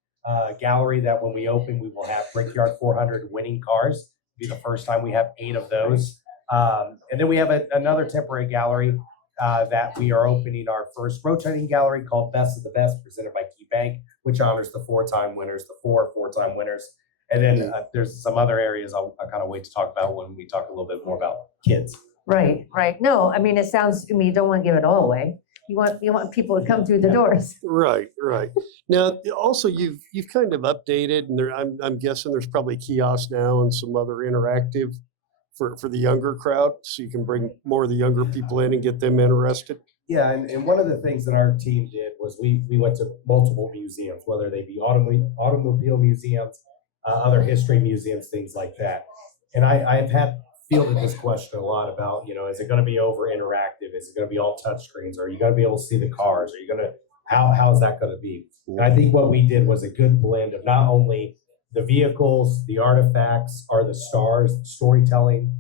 gallery that when we open, we will have Brickyard 400 winning cars. It'll be the first time we have 8 of those. And then we have another temporary gallery that we are opening our first rotating gallery called Best of the Best, presented by Key Bank, which honors the 4-time winners, the 4-time winners. And then there's some other areas I'll kind of wait to talk about when we talk a little bit more about kids. Right. No, I mean, it sounds, you don't want to give it all away. You want people to come through the doors. Right. Now, also you've kind of updated, and I'm guessing there's probably kiosks now and some other interactive for the younger crowd, so you can bring more of the younger people in and get them interested. Yeah, and one of the things that our team did was we went to multiple museums, whether they be automobile museums, other history museums, things like that. And I've fielded this question a lot about, is it going to be over interactive? Is it going to be all touch screens? Are you going to be able to see the cars? Are you going to, how is that going to be? And I think what we did was a good blend of not only the vehicles, the artifacts are the stars, storytelling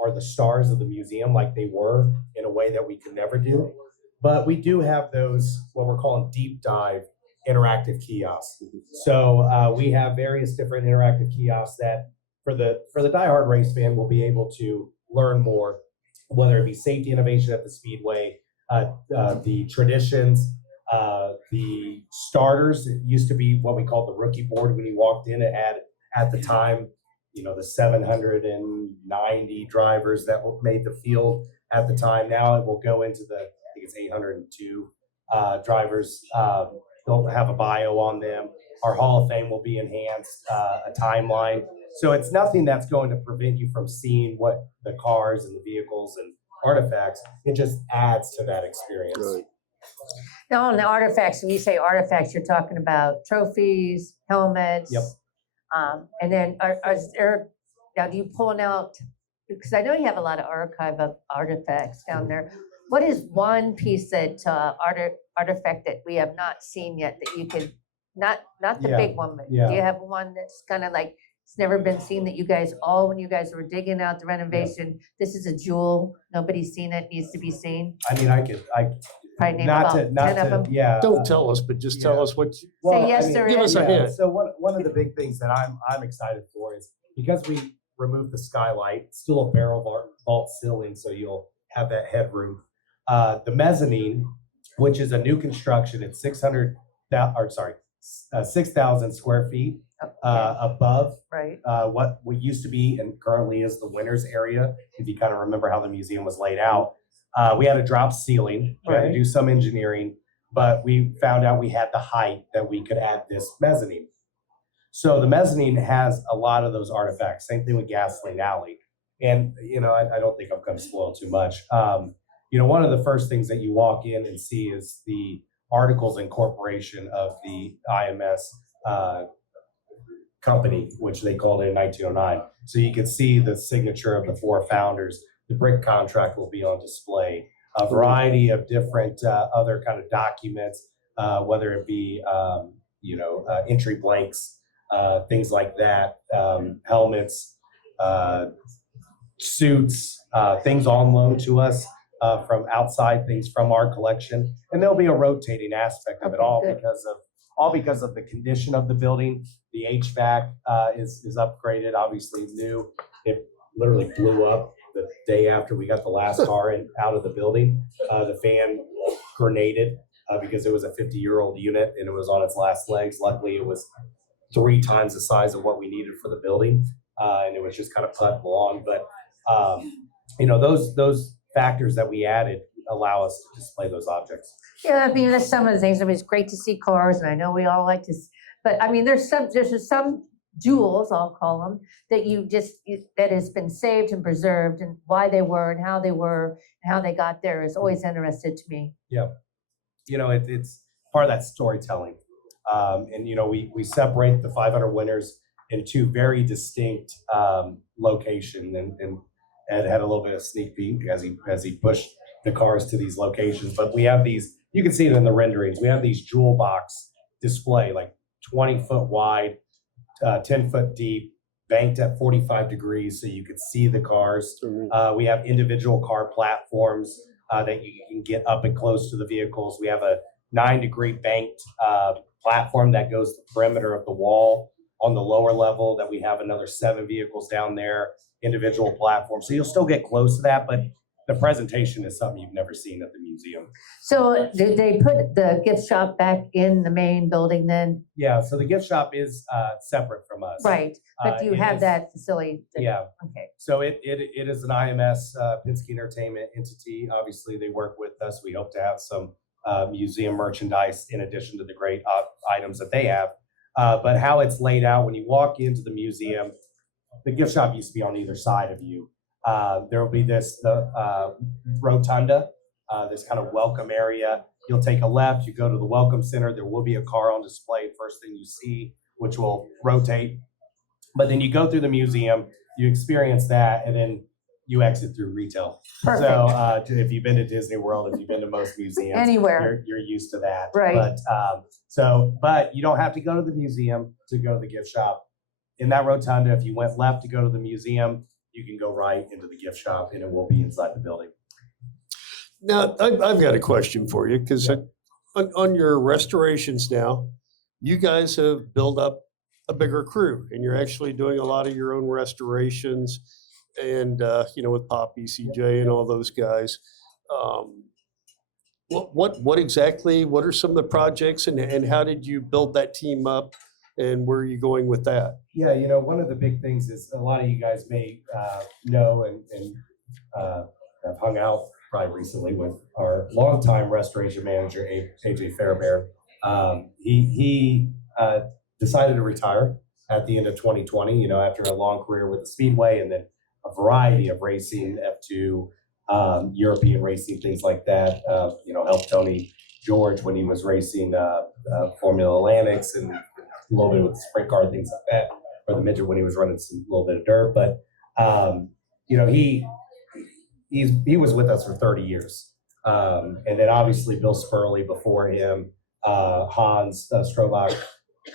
are the stars of the museum like they were in a way that we could never do. But we do have those, what we're calling deep dive interactive kiosks. So we have various different interactive kiosks that for the diehard race fan will be able to learn more, whether it be safety innovation at the Speedway, the traditions, the starters. It used to be what we called the rookie board. When you walked in, it had at the time, the 790 drivers that made the field at the time. Now it will go into I think it's 802 drivers. They'll have a bio on them. Our Hall of Fame will be enhanced, a timeline. So it's nothing that's going to prevent you from seeing what the cars and the vehicles and artifacts. It just adds to that experience. Right. Now, on the artifacts, when you say artifacts, you're talking about trophies, helmets. Yep. And then is there, now do you pulling out, because I know you have a lot of archive of artifacts down there. What is one piece that artifact that we have not seen yet that you can, not the Yeah, big one, but yeah. do you have one that's kind of like, it's never been seen that you guys when you guys were digging out the renovation, this is a jewel, nobody's seen it, needs to be seen? I mean, I Probably name not about 10 of them. to, yeah. Don't tell us, but just tell yeah. us what. Say yes, there give is. us a hint. So one of the big things that I'm excited for is because we removed the skylight, it's still a barrel vault ceiling, so you'll have that headroom. The mezzanine, which is a new construction, it's 6,000 square feet above Right. what used to be and currently is the winner's area. If you kind of remember how the museum was laid out, we had a drop ceiling. We had to Right. do some engineering, but we found out we had the height that we could add this mezzanine. So the mezzanine has a lot of those artifacts. Same thing with Gasoline Alley. And, I don't think I'm going to spoil too much. One of the first things that you walk in and see is the articles incorporation of the IMS company, which they called it in 1909. So you can see the signature of the 4 founders. The brick contract will be on display. A variety of different other kind of documents, whether it be entry blanks, things like that, helmets, suits, things on loan to us from outside, things from our collection, and there'll be a rotating aspect of it, Okay, all good. because of the condition of the building. The HVAC is upgraded, obviously new. It literally blew up the day after we got the last car out of the building. The fan grenaded because it was a 50-year-old unit and it was on its last legs. Luckily, it was 3 times the size of what we needed for the building, and it was just kind of putting along. But those factors that we added allow us to display those objects. Yeah, I mean, that's some of the things. I mean, it's great to see cars, and I know we all like to, but I mean, there's just some jewels, I'll call them, that has been saved and preserved, and why they were and how they were and how they got there is always interested to me. Yeah, it's part of that storytelling, and we separate the 500 winners in 2 very distinct locations, and Ed had a little bit of sneak peek as he pushed the cars to these locations. But we have these, you can see it in the renderings, we have these jewel box display, like 20-foot wide, 10-foot deep, banked at 45 degrees so you could see the cars. We have individual car platforms that you can get up and close to the vehicles. We have a 9-degree banked platform that goes the perimeter of the wall. On the lower level, that we have another 7 vehicles down there, individual platforms. So you'll still get close to that, but the presentation is something you've never seen at the museum. So did they put the gift shop back in the main building then? Yeah, so the gift shop is separate from us. Right, but you It have is- that facility? Yeah, Okay. so it is an IMS Penske Entertainment entity. Obviously, they work with us. We hope to have some museum merchandise in addition to the great items that they have. But how it's laid out, when you walk into the museum, the gift shop used to be on either side of you. There will be the rotunda, this kind of welcome area. You'll take a left, you go to the welcome center. There will be a car on display, first thing you see, which will rotate. But then you go through the museum, you experience that, and then you exit through retail. Perfect. So if you've been to Disney World, if you've been to most museums, Anywhere. you're used to that. Right. But you don't have to go to the museum to go to the gift shop. In that rotunda, if you went left to go to the museum, you can go right into the gift shop and it will be inside the building. Now, I've got a question for you, because on your restorations now, you guys have built up a bigger crew, and you're actually doing a lot of your own restorations, and with Pop, ECJ, and all those guys. What exactly? What are some of the projects, and how did you build that team up, and where are you going with that? Yeah, one of the big things is a lot of you guys may know and have hung out probably recently with our longtime restoration manager, AJ Fairbairn. He decided to retire at the end of 2020, after a long career with the Speedway and then a variety of racing, F2, European racing, things like that. Helped Tony George when he was racing Formula Atlantics and a little bit with the sprint car, things like that, or the midget when he was running some little bit of dirt. But he was with us for 30 years. And then obviously Bill Spurley before him, Hans Strobach.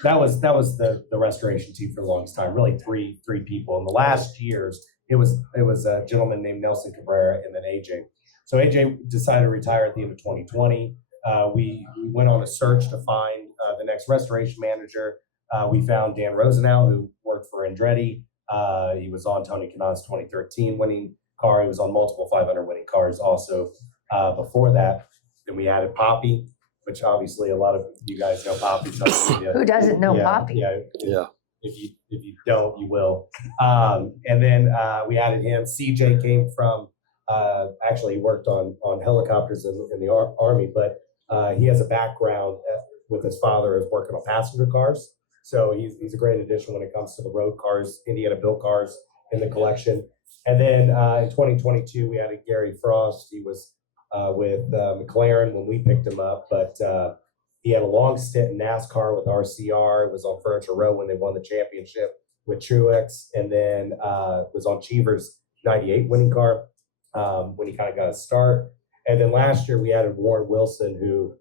That was the restoration team for the longest time, really three people. In the last years, it was a gentleman named Nelson Cabrera and then AJ. So AJ decided to retire at the end of 2020. We went on a search to find the next restoration manager. We found Dan Rosenau, who worked for Andretti. He was on Tony Kanon's 2013 winning car. He was on multiple 500 winning cars also before that. Then we added Poppy, which obviously a lot of you guys know Poppy. Who doesn't know Poppy? Yeah. If you don't, you will. And then we added him. CJ came from, actually he worked on helicopters in the Army, but he has a background with his father as working on passenger cars. So he's a great addition when it comes to the road cars, Indiana-built cars in the collection. And then in 2022, we added Gary Frost. He was with McLaren when we picked him up, but He had a long stint in NASCAR with RCR. It was on Furniture Row when they won the championship with Truex, and then was on Cheever's 98 winning car when he kind of got a start. And then last year we added Warren Wilson, who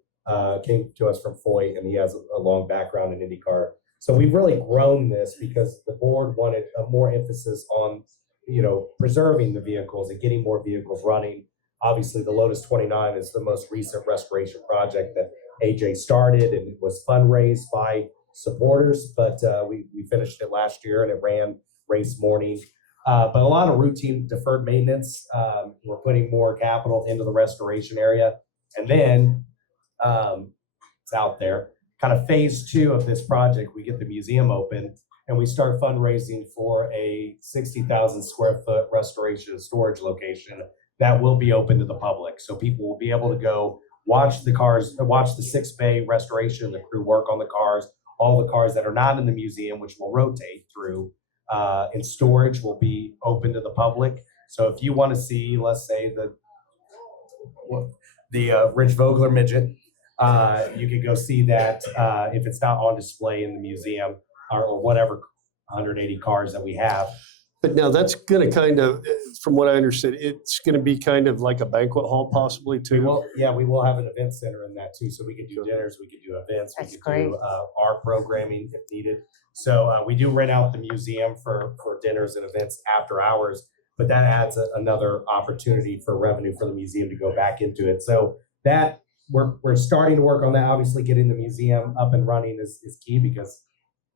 came to us from Foyt, and he has a long background in IndyCar. So we've really grown this because the board wanted a more emphasis on, preserving the vehicles and getting more vehicles running. Obviously, the Lotus 29 is the most recent restoration project that AJ started, and it was fundraised by supporters, but we finished it last year, and it ran race morning. But a lot of routine deferred maintenance. We're putting more capital into the restoration area. And then it's out there, kind of phase 2 of this project, we get the museum open and we start fundraising for a 60,000 square foot restoration and storage location that will be open to the public. So people will be able to go watch the cars, watch the 6-bay restoration, the crew work on the cars, all the cars that are not in the museum, which will rotate through. And storage will be open to the public. So if you want to see, let's say the Rich Vogler midget, you can go see that if it's not on display in the museum or whatever 180 cars that we have. But now that's going to kind of, from what I understood, it's going to be kind of like a banquet hall possibly We too. will have an event center in that too. So we could do dinners, we could do events, we That's could great. do our programming if needed. So we do rent out the museum for dinners and events after hours, but that adds another opportunity for revenue for the museum to go back into it. So that we're starting to work on that. Obviously, getting the museum up and running is key because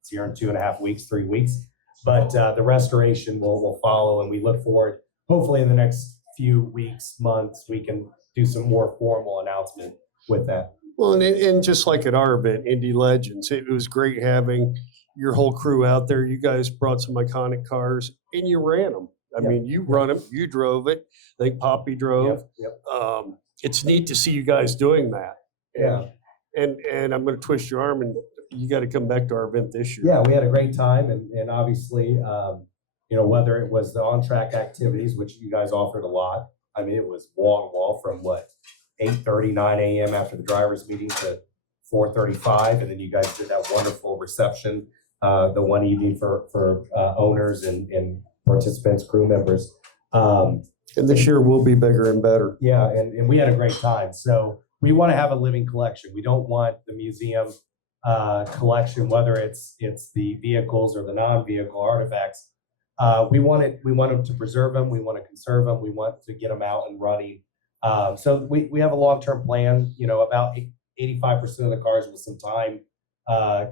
it's here in 2.5 weeks, 3 weeks. But the restoration will follow, and we look forward, hopefully in the next few weeks, months, we can do some more formal announcement with that. Well, and just like at our event, Indy Legends, it was great having your whole crew out there. You guys brought some iconic cars and you ran them. I Yep. mean, you run them, you drove it. I think Poppy drove. Yep. It's neat to see you guys doing that. Yeah. And I'm going to twist your arm, and you got to come back to our event this year. Yeah, we had a great time, and obviously, whether it was the on-track activities, which you guys offered a lot. I mean, it was wall from 8:30, 9 a.m. after the drivers' meeting to 4:35, and then you guys did that wonderful reception the one evening for owners and participants, crew members. And this year will be bigger and better. Yeah, and we had a great time. So we want to have a living collection. We don't want the museum collection, whether it's the vehicles or the non-vehicle artifacts. We want them to preserve them. We want to conserve them. We want to get them out and running. So we have a long-term plan. About 85% of the cars with some time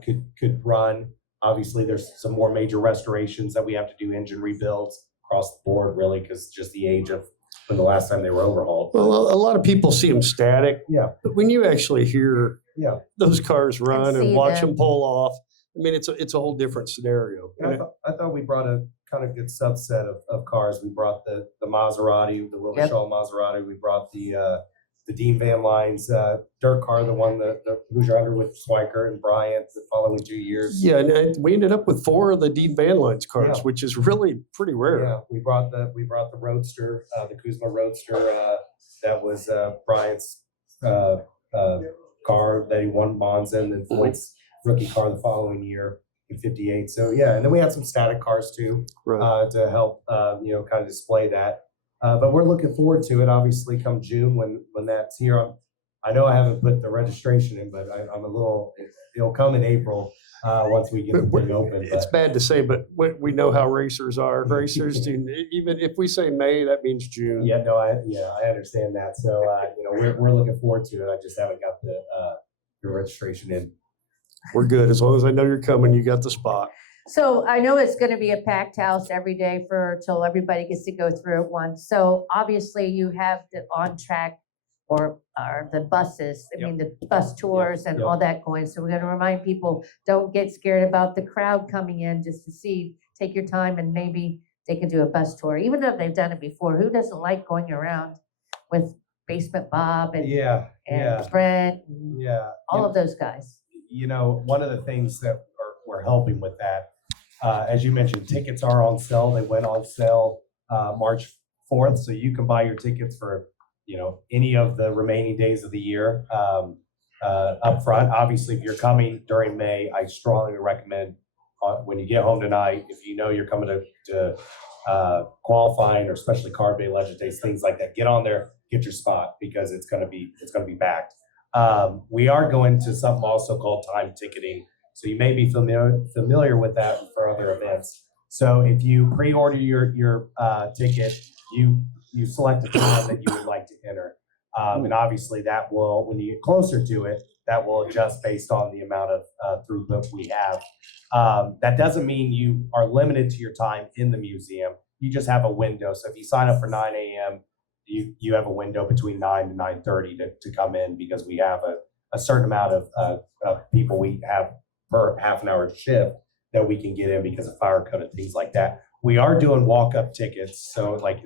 could run. Obviously, there's some more major restorations that we have to do, engine rebuilds across the board, really, because just the age of when the last time they were overhauled. Well, a lot of people see them static, Yeah, but when you actually hear yeah. those cars run and see watch them. them pull off, I mean, it's a whole different scenario. And I thought we brought a kind of good subset of cars. We brought the Maserati, the Will Yep. Shaw Maserati. We brought the Dean Van Lines dirt car, the one the Hoosier 100 with Swiker and Bryant the following 2 years. Yeah, and we ended up with 4 of the Dean Van Lines cars, Yeah. which is really pretty rare. Yeah, we brought the Roadster, the Kuzma Roadster. That was Bryant's car that he won Monza, and then Floyd's rookie car the following year in '58. So yeah, and then we had some static cars too. Right. To help, kind of display that. But we're looking forward to it, obviously, come June when that's here. I know I haven't put the registration in, but I'm a little, it'll come in April once we get the thing open. It's But bad to say, but we know how racers are. Racers do, even if we say May, that means June. yeah, no, I understand that. So, we're looking forward to it. I just haven't got the registration in. We're good. As long as I know you're coming, you got the spot. So I know it's going to be a packed house every day till everybody gets to go through it once. So obviously you have the on-track or the buses, the bus tours and Yep. all that going. So we're going to remind people, don't get scared about the crowd coming in just to see. Take your time and maybe they can do a bus tour, even though they've done it before. Who doesn't like going around with Basement Bob and Yeah, Brent and yeah. all of those guys? One of the things that we're helping with that, as you mentioned, tickets are on sale. They went on sale March 4th, so you can buy your tickets for any of the remaining days of the year. up front. Obviously, if you're coming during May, I strongly recommend when you get home tonight, if you know you're coming to qualifying or especially card bay, legend days, things like that, get on there, get your spot because it's going to be packed. We are going to something also called time ticketing. So you may be familiar with that for other events. So if you pre-order your ticket, you select a time that you would like to enter. And obviously that will, when you get closer to it, that will adjust based on the amount of throughput we have. That doesn't mean you are limited to your time in the museum. You just have a window. So if you sign up for 9 a.m., you have a window between 9 to 9:30 to come in because we have a certain amount of people we have per half an hour shift that we can get in because of fire code and things like that. We are doing walk-up tickets. So like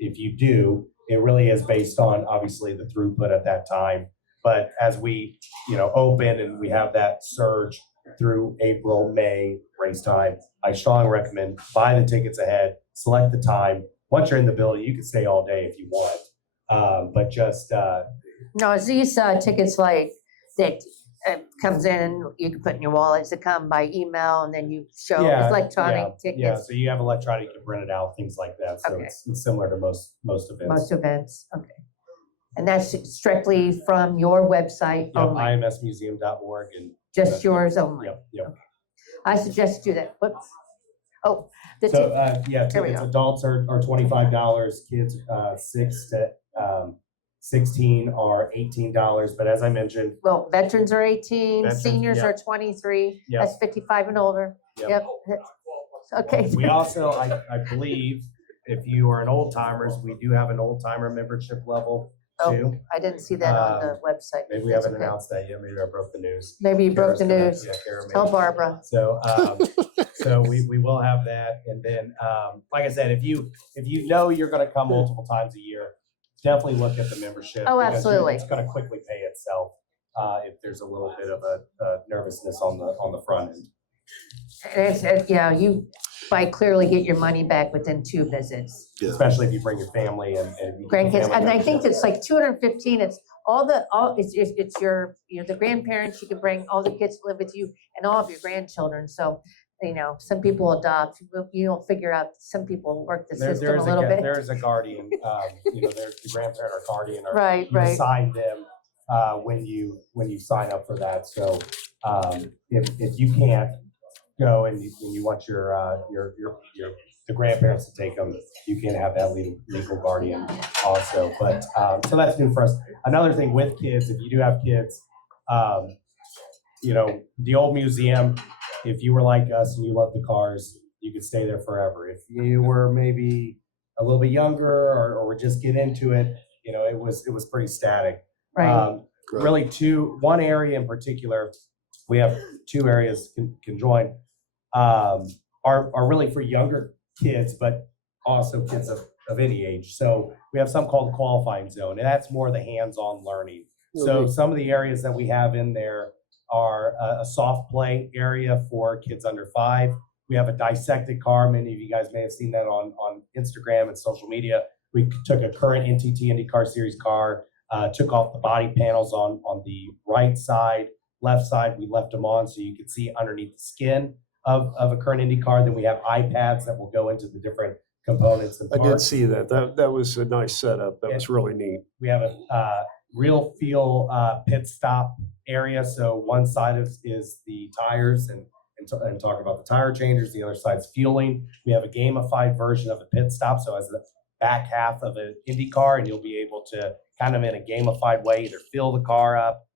if you do, it really is based on obviously the throughput at that time. But as we, open and we have that surge through April, May race time, I strongly recommend buy the tickets ahead, select the time. Once you're in the building, you can stay all day if you want. But just No, is these tickets like that comes in, you can put in your wallets that come by email and then you show electronic tickets? Yeah, so you have electronic, you can print it out, things like that. So Okay. it's similar to most events. Most events, okay. And that's strictly from your website Yep, only, imsmuseum.org and just yours only? Yep. I suggest do that. Whoops. Oh, the So, Here we tickets, go. adults are $25, kids, 6 to 16 are $18. But as I mentioned, well, veterans are 18, Veterans, seniors yep. are 23, Yep. that's 55 and older. Yep. Okay. we also, I believe, if you are an old timers, we do have an old timer membership level too. I didn't see that on the website. Maybe we That's haven't okay. announced that yet. Maybe I broke the news. Maybe you broke the Kara's news. gonna- yeah, Kara Tell maybe. Barbara. So, so we will have that. And then, like I said, if you know you're going to come multiple times a year, definitely look at the membership. Oh, because absolutely. It's going to quickly pay itself if there's a little bit of a nervousness on the front end. You might clearly get your money back within 2 visits. Especially if you bring your family and you get Grandkids, family and I think membership. it's like 215, it's it's your, the grandparents, you can bring all the kids to live with you and all of your grandchildren, so, some people adopt, you'll figure out, some people work the system a little bit. There is a guardian, there's the grandparent or guardian, or Right, you right. assign them when you sign up for that. So if you can't go and you want the grandparents to take them, you can have that legal guardian also. But so that's new for us. Another thing with kids, if you do have kids, the old museum, if you were like us and you love the cars, you could stay there forever. If you were maybe a little bit younger or were just get into it, it was pretty static. Right, Really one area in particular, we have 2 areas can join, are really for younger kids, but also kids of any age. So we have something called the qualifying zone, and that's more the hands-on learning. So some of the areas that we have in there are a soft play area for kids under 5. We have a dissected car. Many of you guys may have seen that on Instagram and social media. We took a current NTT IndyCar Series car, took off the body panels on the right side, left side. We left them on so you could see underneath the skin of a current Indy car. Then we have iPads that will go into the different components and I parts. did see that. That was a nice setup. That was really neat. We have a real feel pit stop area. So one side is the tires and talk about the tire changers. The other side's fueling. We have a gamified version of a pit stop. So as the back half of an Indy car, and you'll be able to kind of in a gamified way either fill the car up,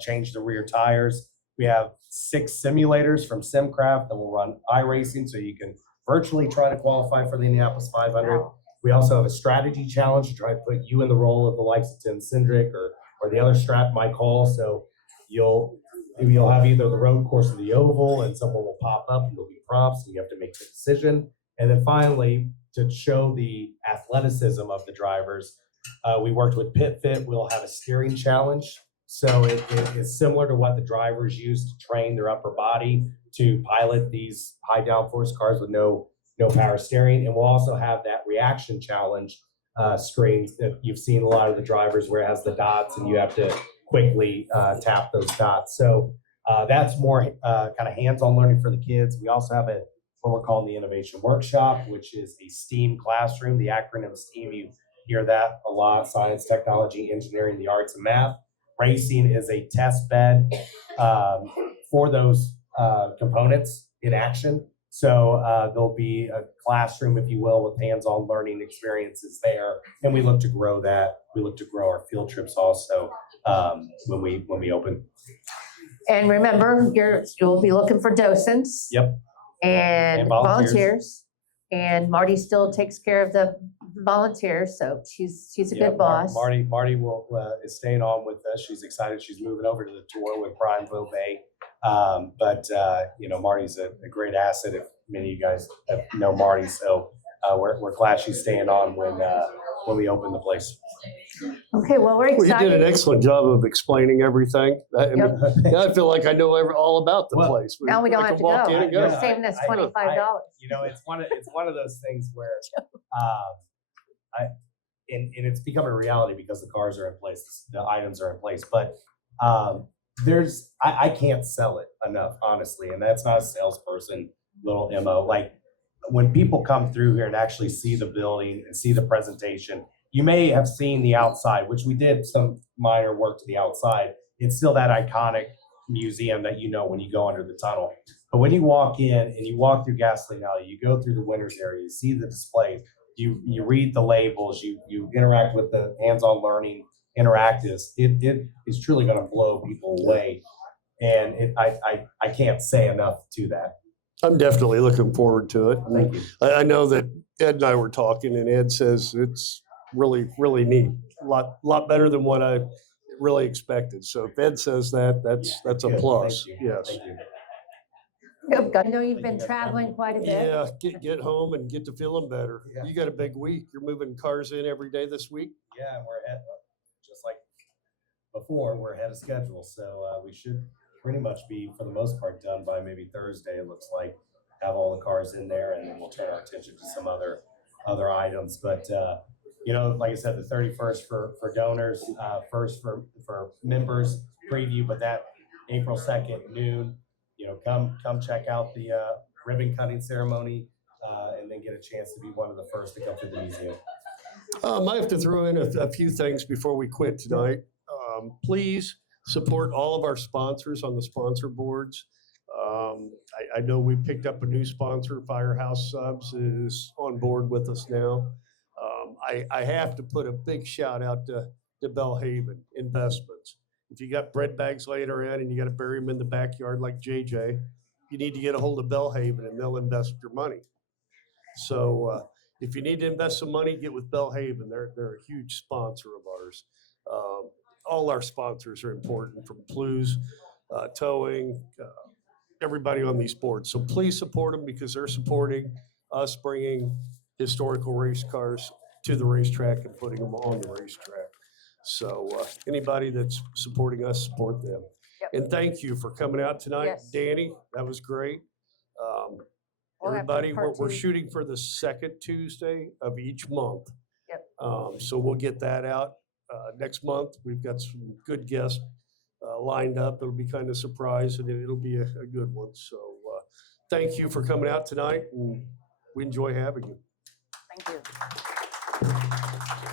change the rear tires. We have 6 simulators from SimCraft that will run iRacing, so you can virtually try to qualify for the Indianapolis 500. Wow. We also have a strategy challenge to try to put you in the role of the likes of Tim Cindric or the other strap Mike Hall. So you'll have either the road course or the oval, and someone will pop up and there'll be prompts, and you have to make the decision. And then finally, to show the athleticism of the drivers, we worked with Pit Fit. We'll have a steering challenge. So it is similar to what the drivers use to train their upper body to pilot these high downforce cars with no power steering. And we'll also have that reaction challenge screen that you've seen a lot of the drivers where it has the dots and you have to quickly tap those dots. So that's more kind of hands-on learning for the kids. We also have what we're calling the Innovation Workshop, which is a STEAM classroom. The acronym STEAM, you hear that a lot: science, technology, engineering, the arts, and math. Racing is a test bed for those components in action. So there'll be a classroom, if you will, with hands-on learning experiences there, and we look to grow that. We look to grow our field trips also when we open. And remember, you'll be looking for docents. Yep. And volunteers. volunteers. And Marty still takes care of the volunteers, so she's a Yeah, good boss. Marty will is staying on with us. She's excited. She's moving over to the tour with Prime Bay. But Marty's a great asset. If many of you guys know Marty, so we're glad she's staying on when we open the place. Okay, well, we're Well, you excited. did an excellent job of explaining everything. Now I feel like I know all about the place. Now we don't I have can to walk go. in and You're go. saving us $25. It's one of those things where and it's become a reality because the cars are in place, the items are in place, but I can't sell it enough, honestly, and that's not a salesperson little MO. Like when people come through here and actually see the building and see the presentation, you may have seen the outside, which we did some minor work to the outside. It's still that iconic museum that you know when you go under the tunnel. But when you walk in and you walk through Gasoline Alley, you go through the winner's area, you see the displays, you read the labels, you interact with the hands-on learning interactives. It is truly going to blow people away. And I can't say enough to that. I'm definitely looking forward to it. Thank you. I know that Ed and I were talking, and Ed says it's really, really neat. A lot better than what I really expected. So if Ed says that, that's a Good. plus. Thank you. Yes. Thank you. I know you've been traveling quite a bit. Yeah, get home and get to feeling better. Yeah. You got a big week. You're moving cars in every day this week. Yeah, we're ahead, just like before, we're ahead of schedule. So we should pretty much be, for the most part, done by maybe Thursday. It looks like, have all the cars in there, and then we'll turn our attention to some other items. But like I said, the 31st for donors, first for members preview, but that April 2nd noon. Come check out the ribbon cutting ceremony, and then get a chance to be one of the first to come through the museum. I have to throw in a few things before we quit tonight. Please support all of our sponsors on the sponsor boards. I know we picked up a new sponsor. Firehouse Subs is on board with us now. I have to put a big shout out to Bellhaven Investments. If you got bread bags laying around and you got to bury them in the backyard like JJ, you need to get a hold of Bellhaven and they'll invest your money. So if you need to invest some money, get with Bellhaven. They're a huge sponsor of ours. All our sponsors are important, from Blues, Towing, everybody on these boards. So please support them because they're supporting us bringing historical race cars to the racetrack and putting them on the racetrack. So anybody that's supporting us, support them. Yep. And thank you for coming out tonight. Yes. Danny, that was great. We'll have Everybody, part we're two. shooting for the second Tuesday of each month. Yep. So we'll get that out next month. We've got some good guests lined up. It'll be kind of surprise, and it'll be a good one. So thank you for coming out tonight, and we enjoy having you. Thank you.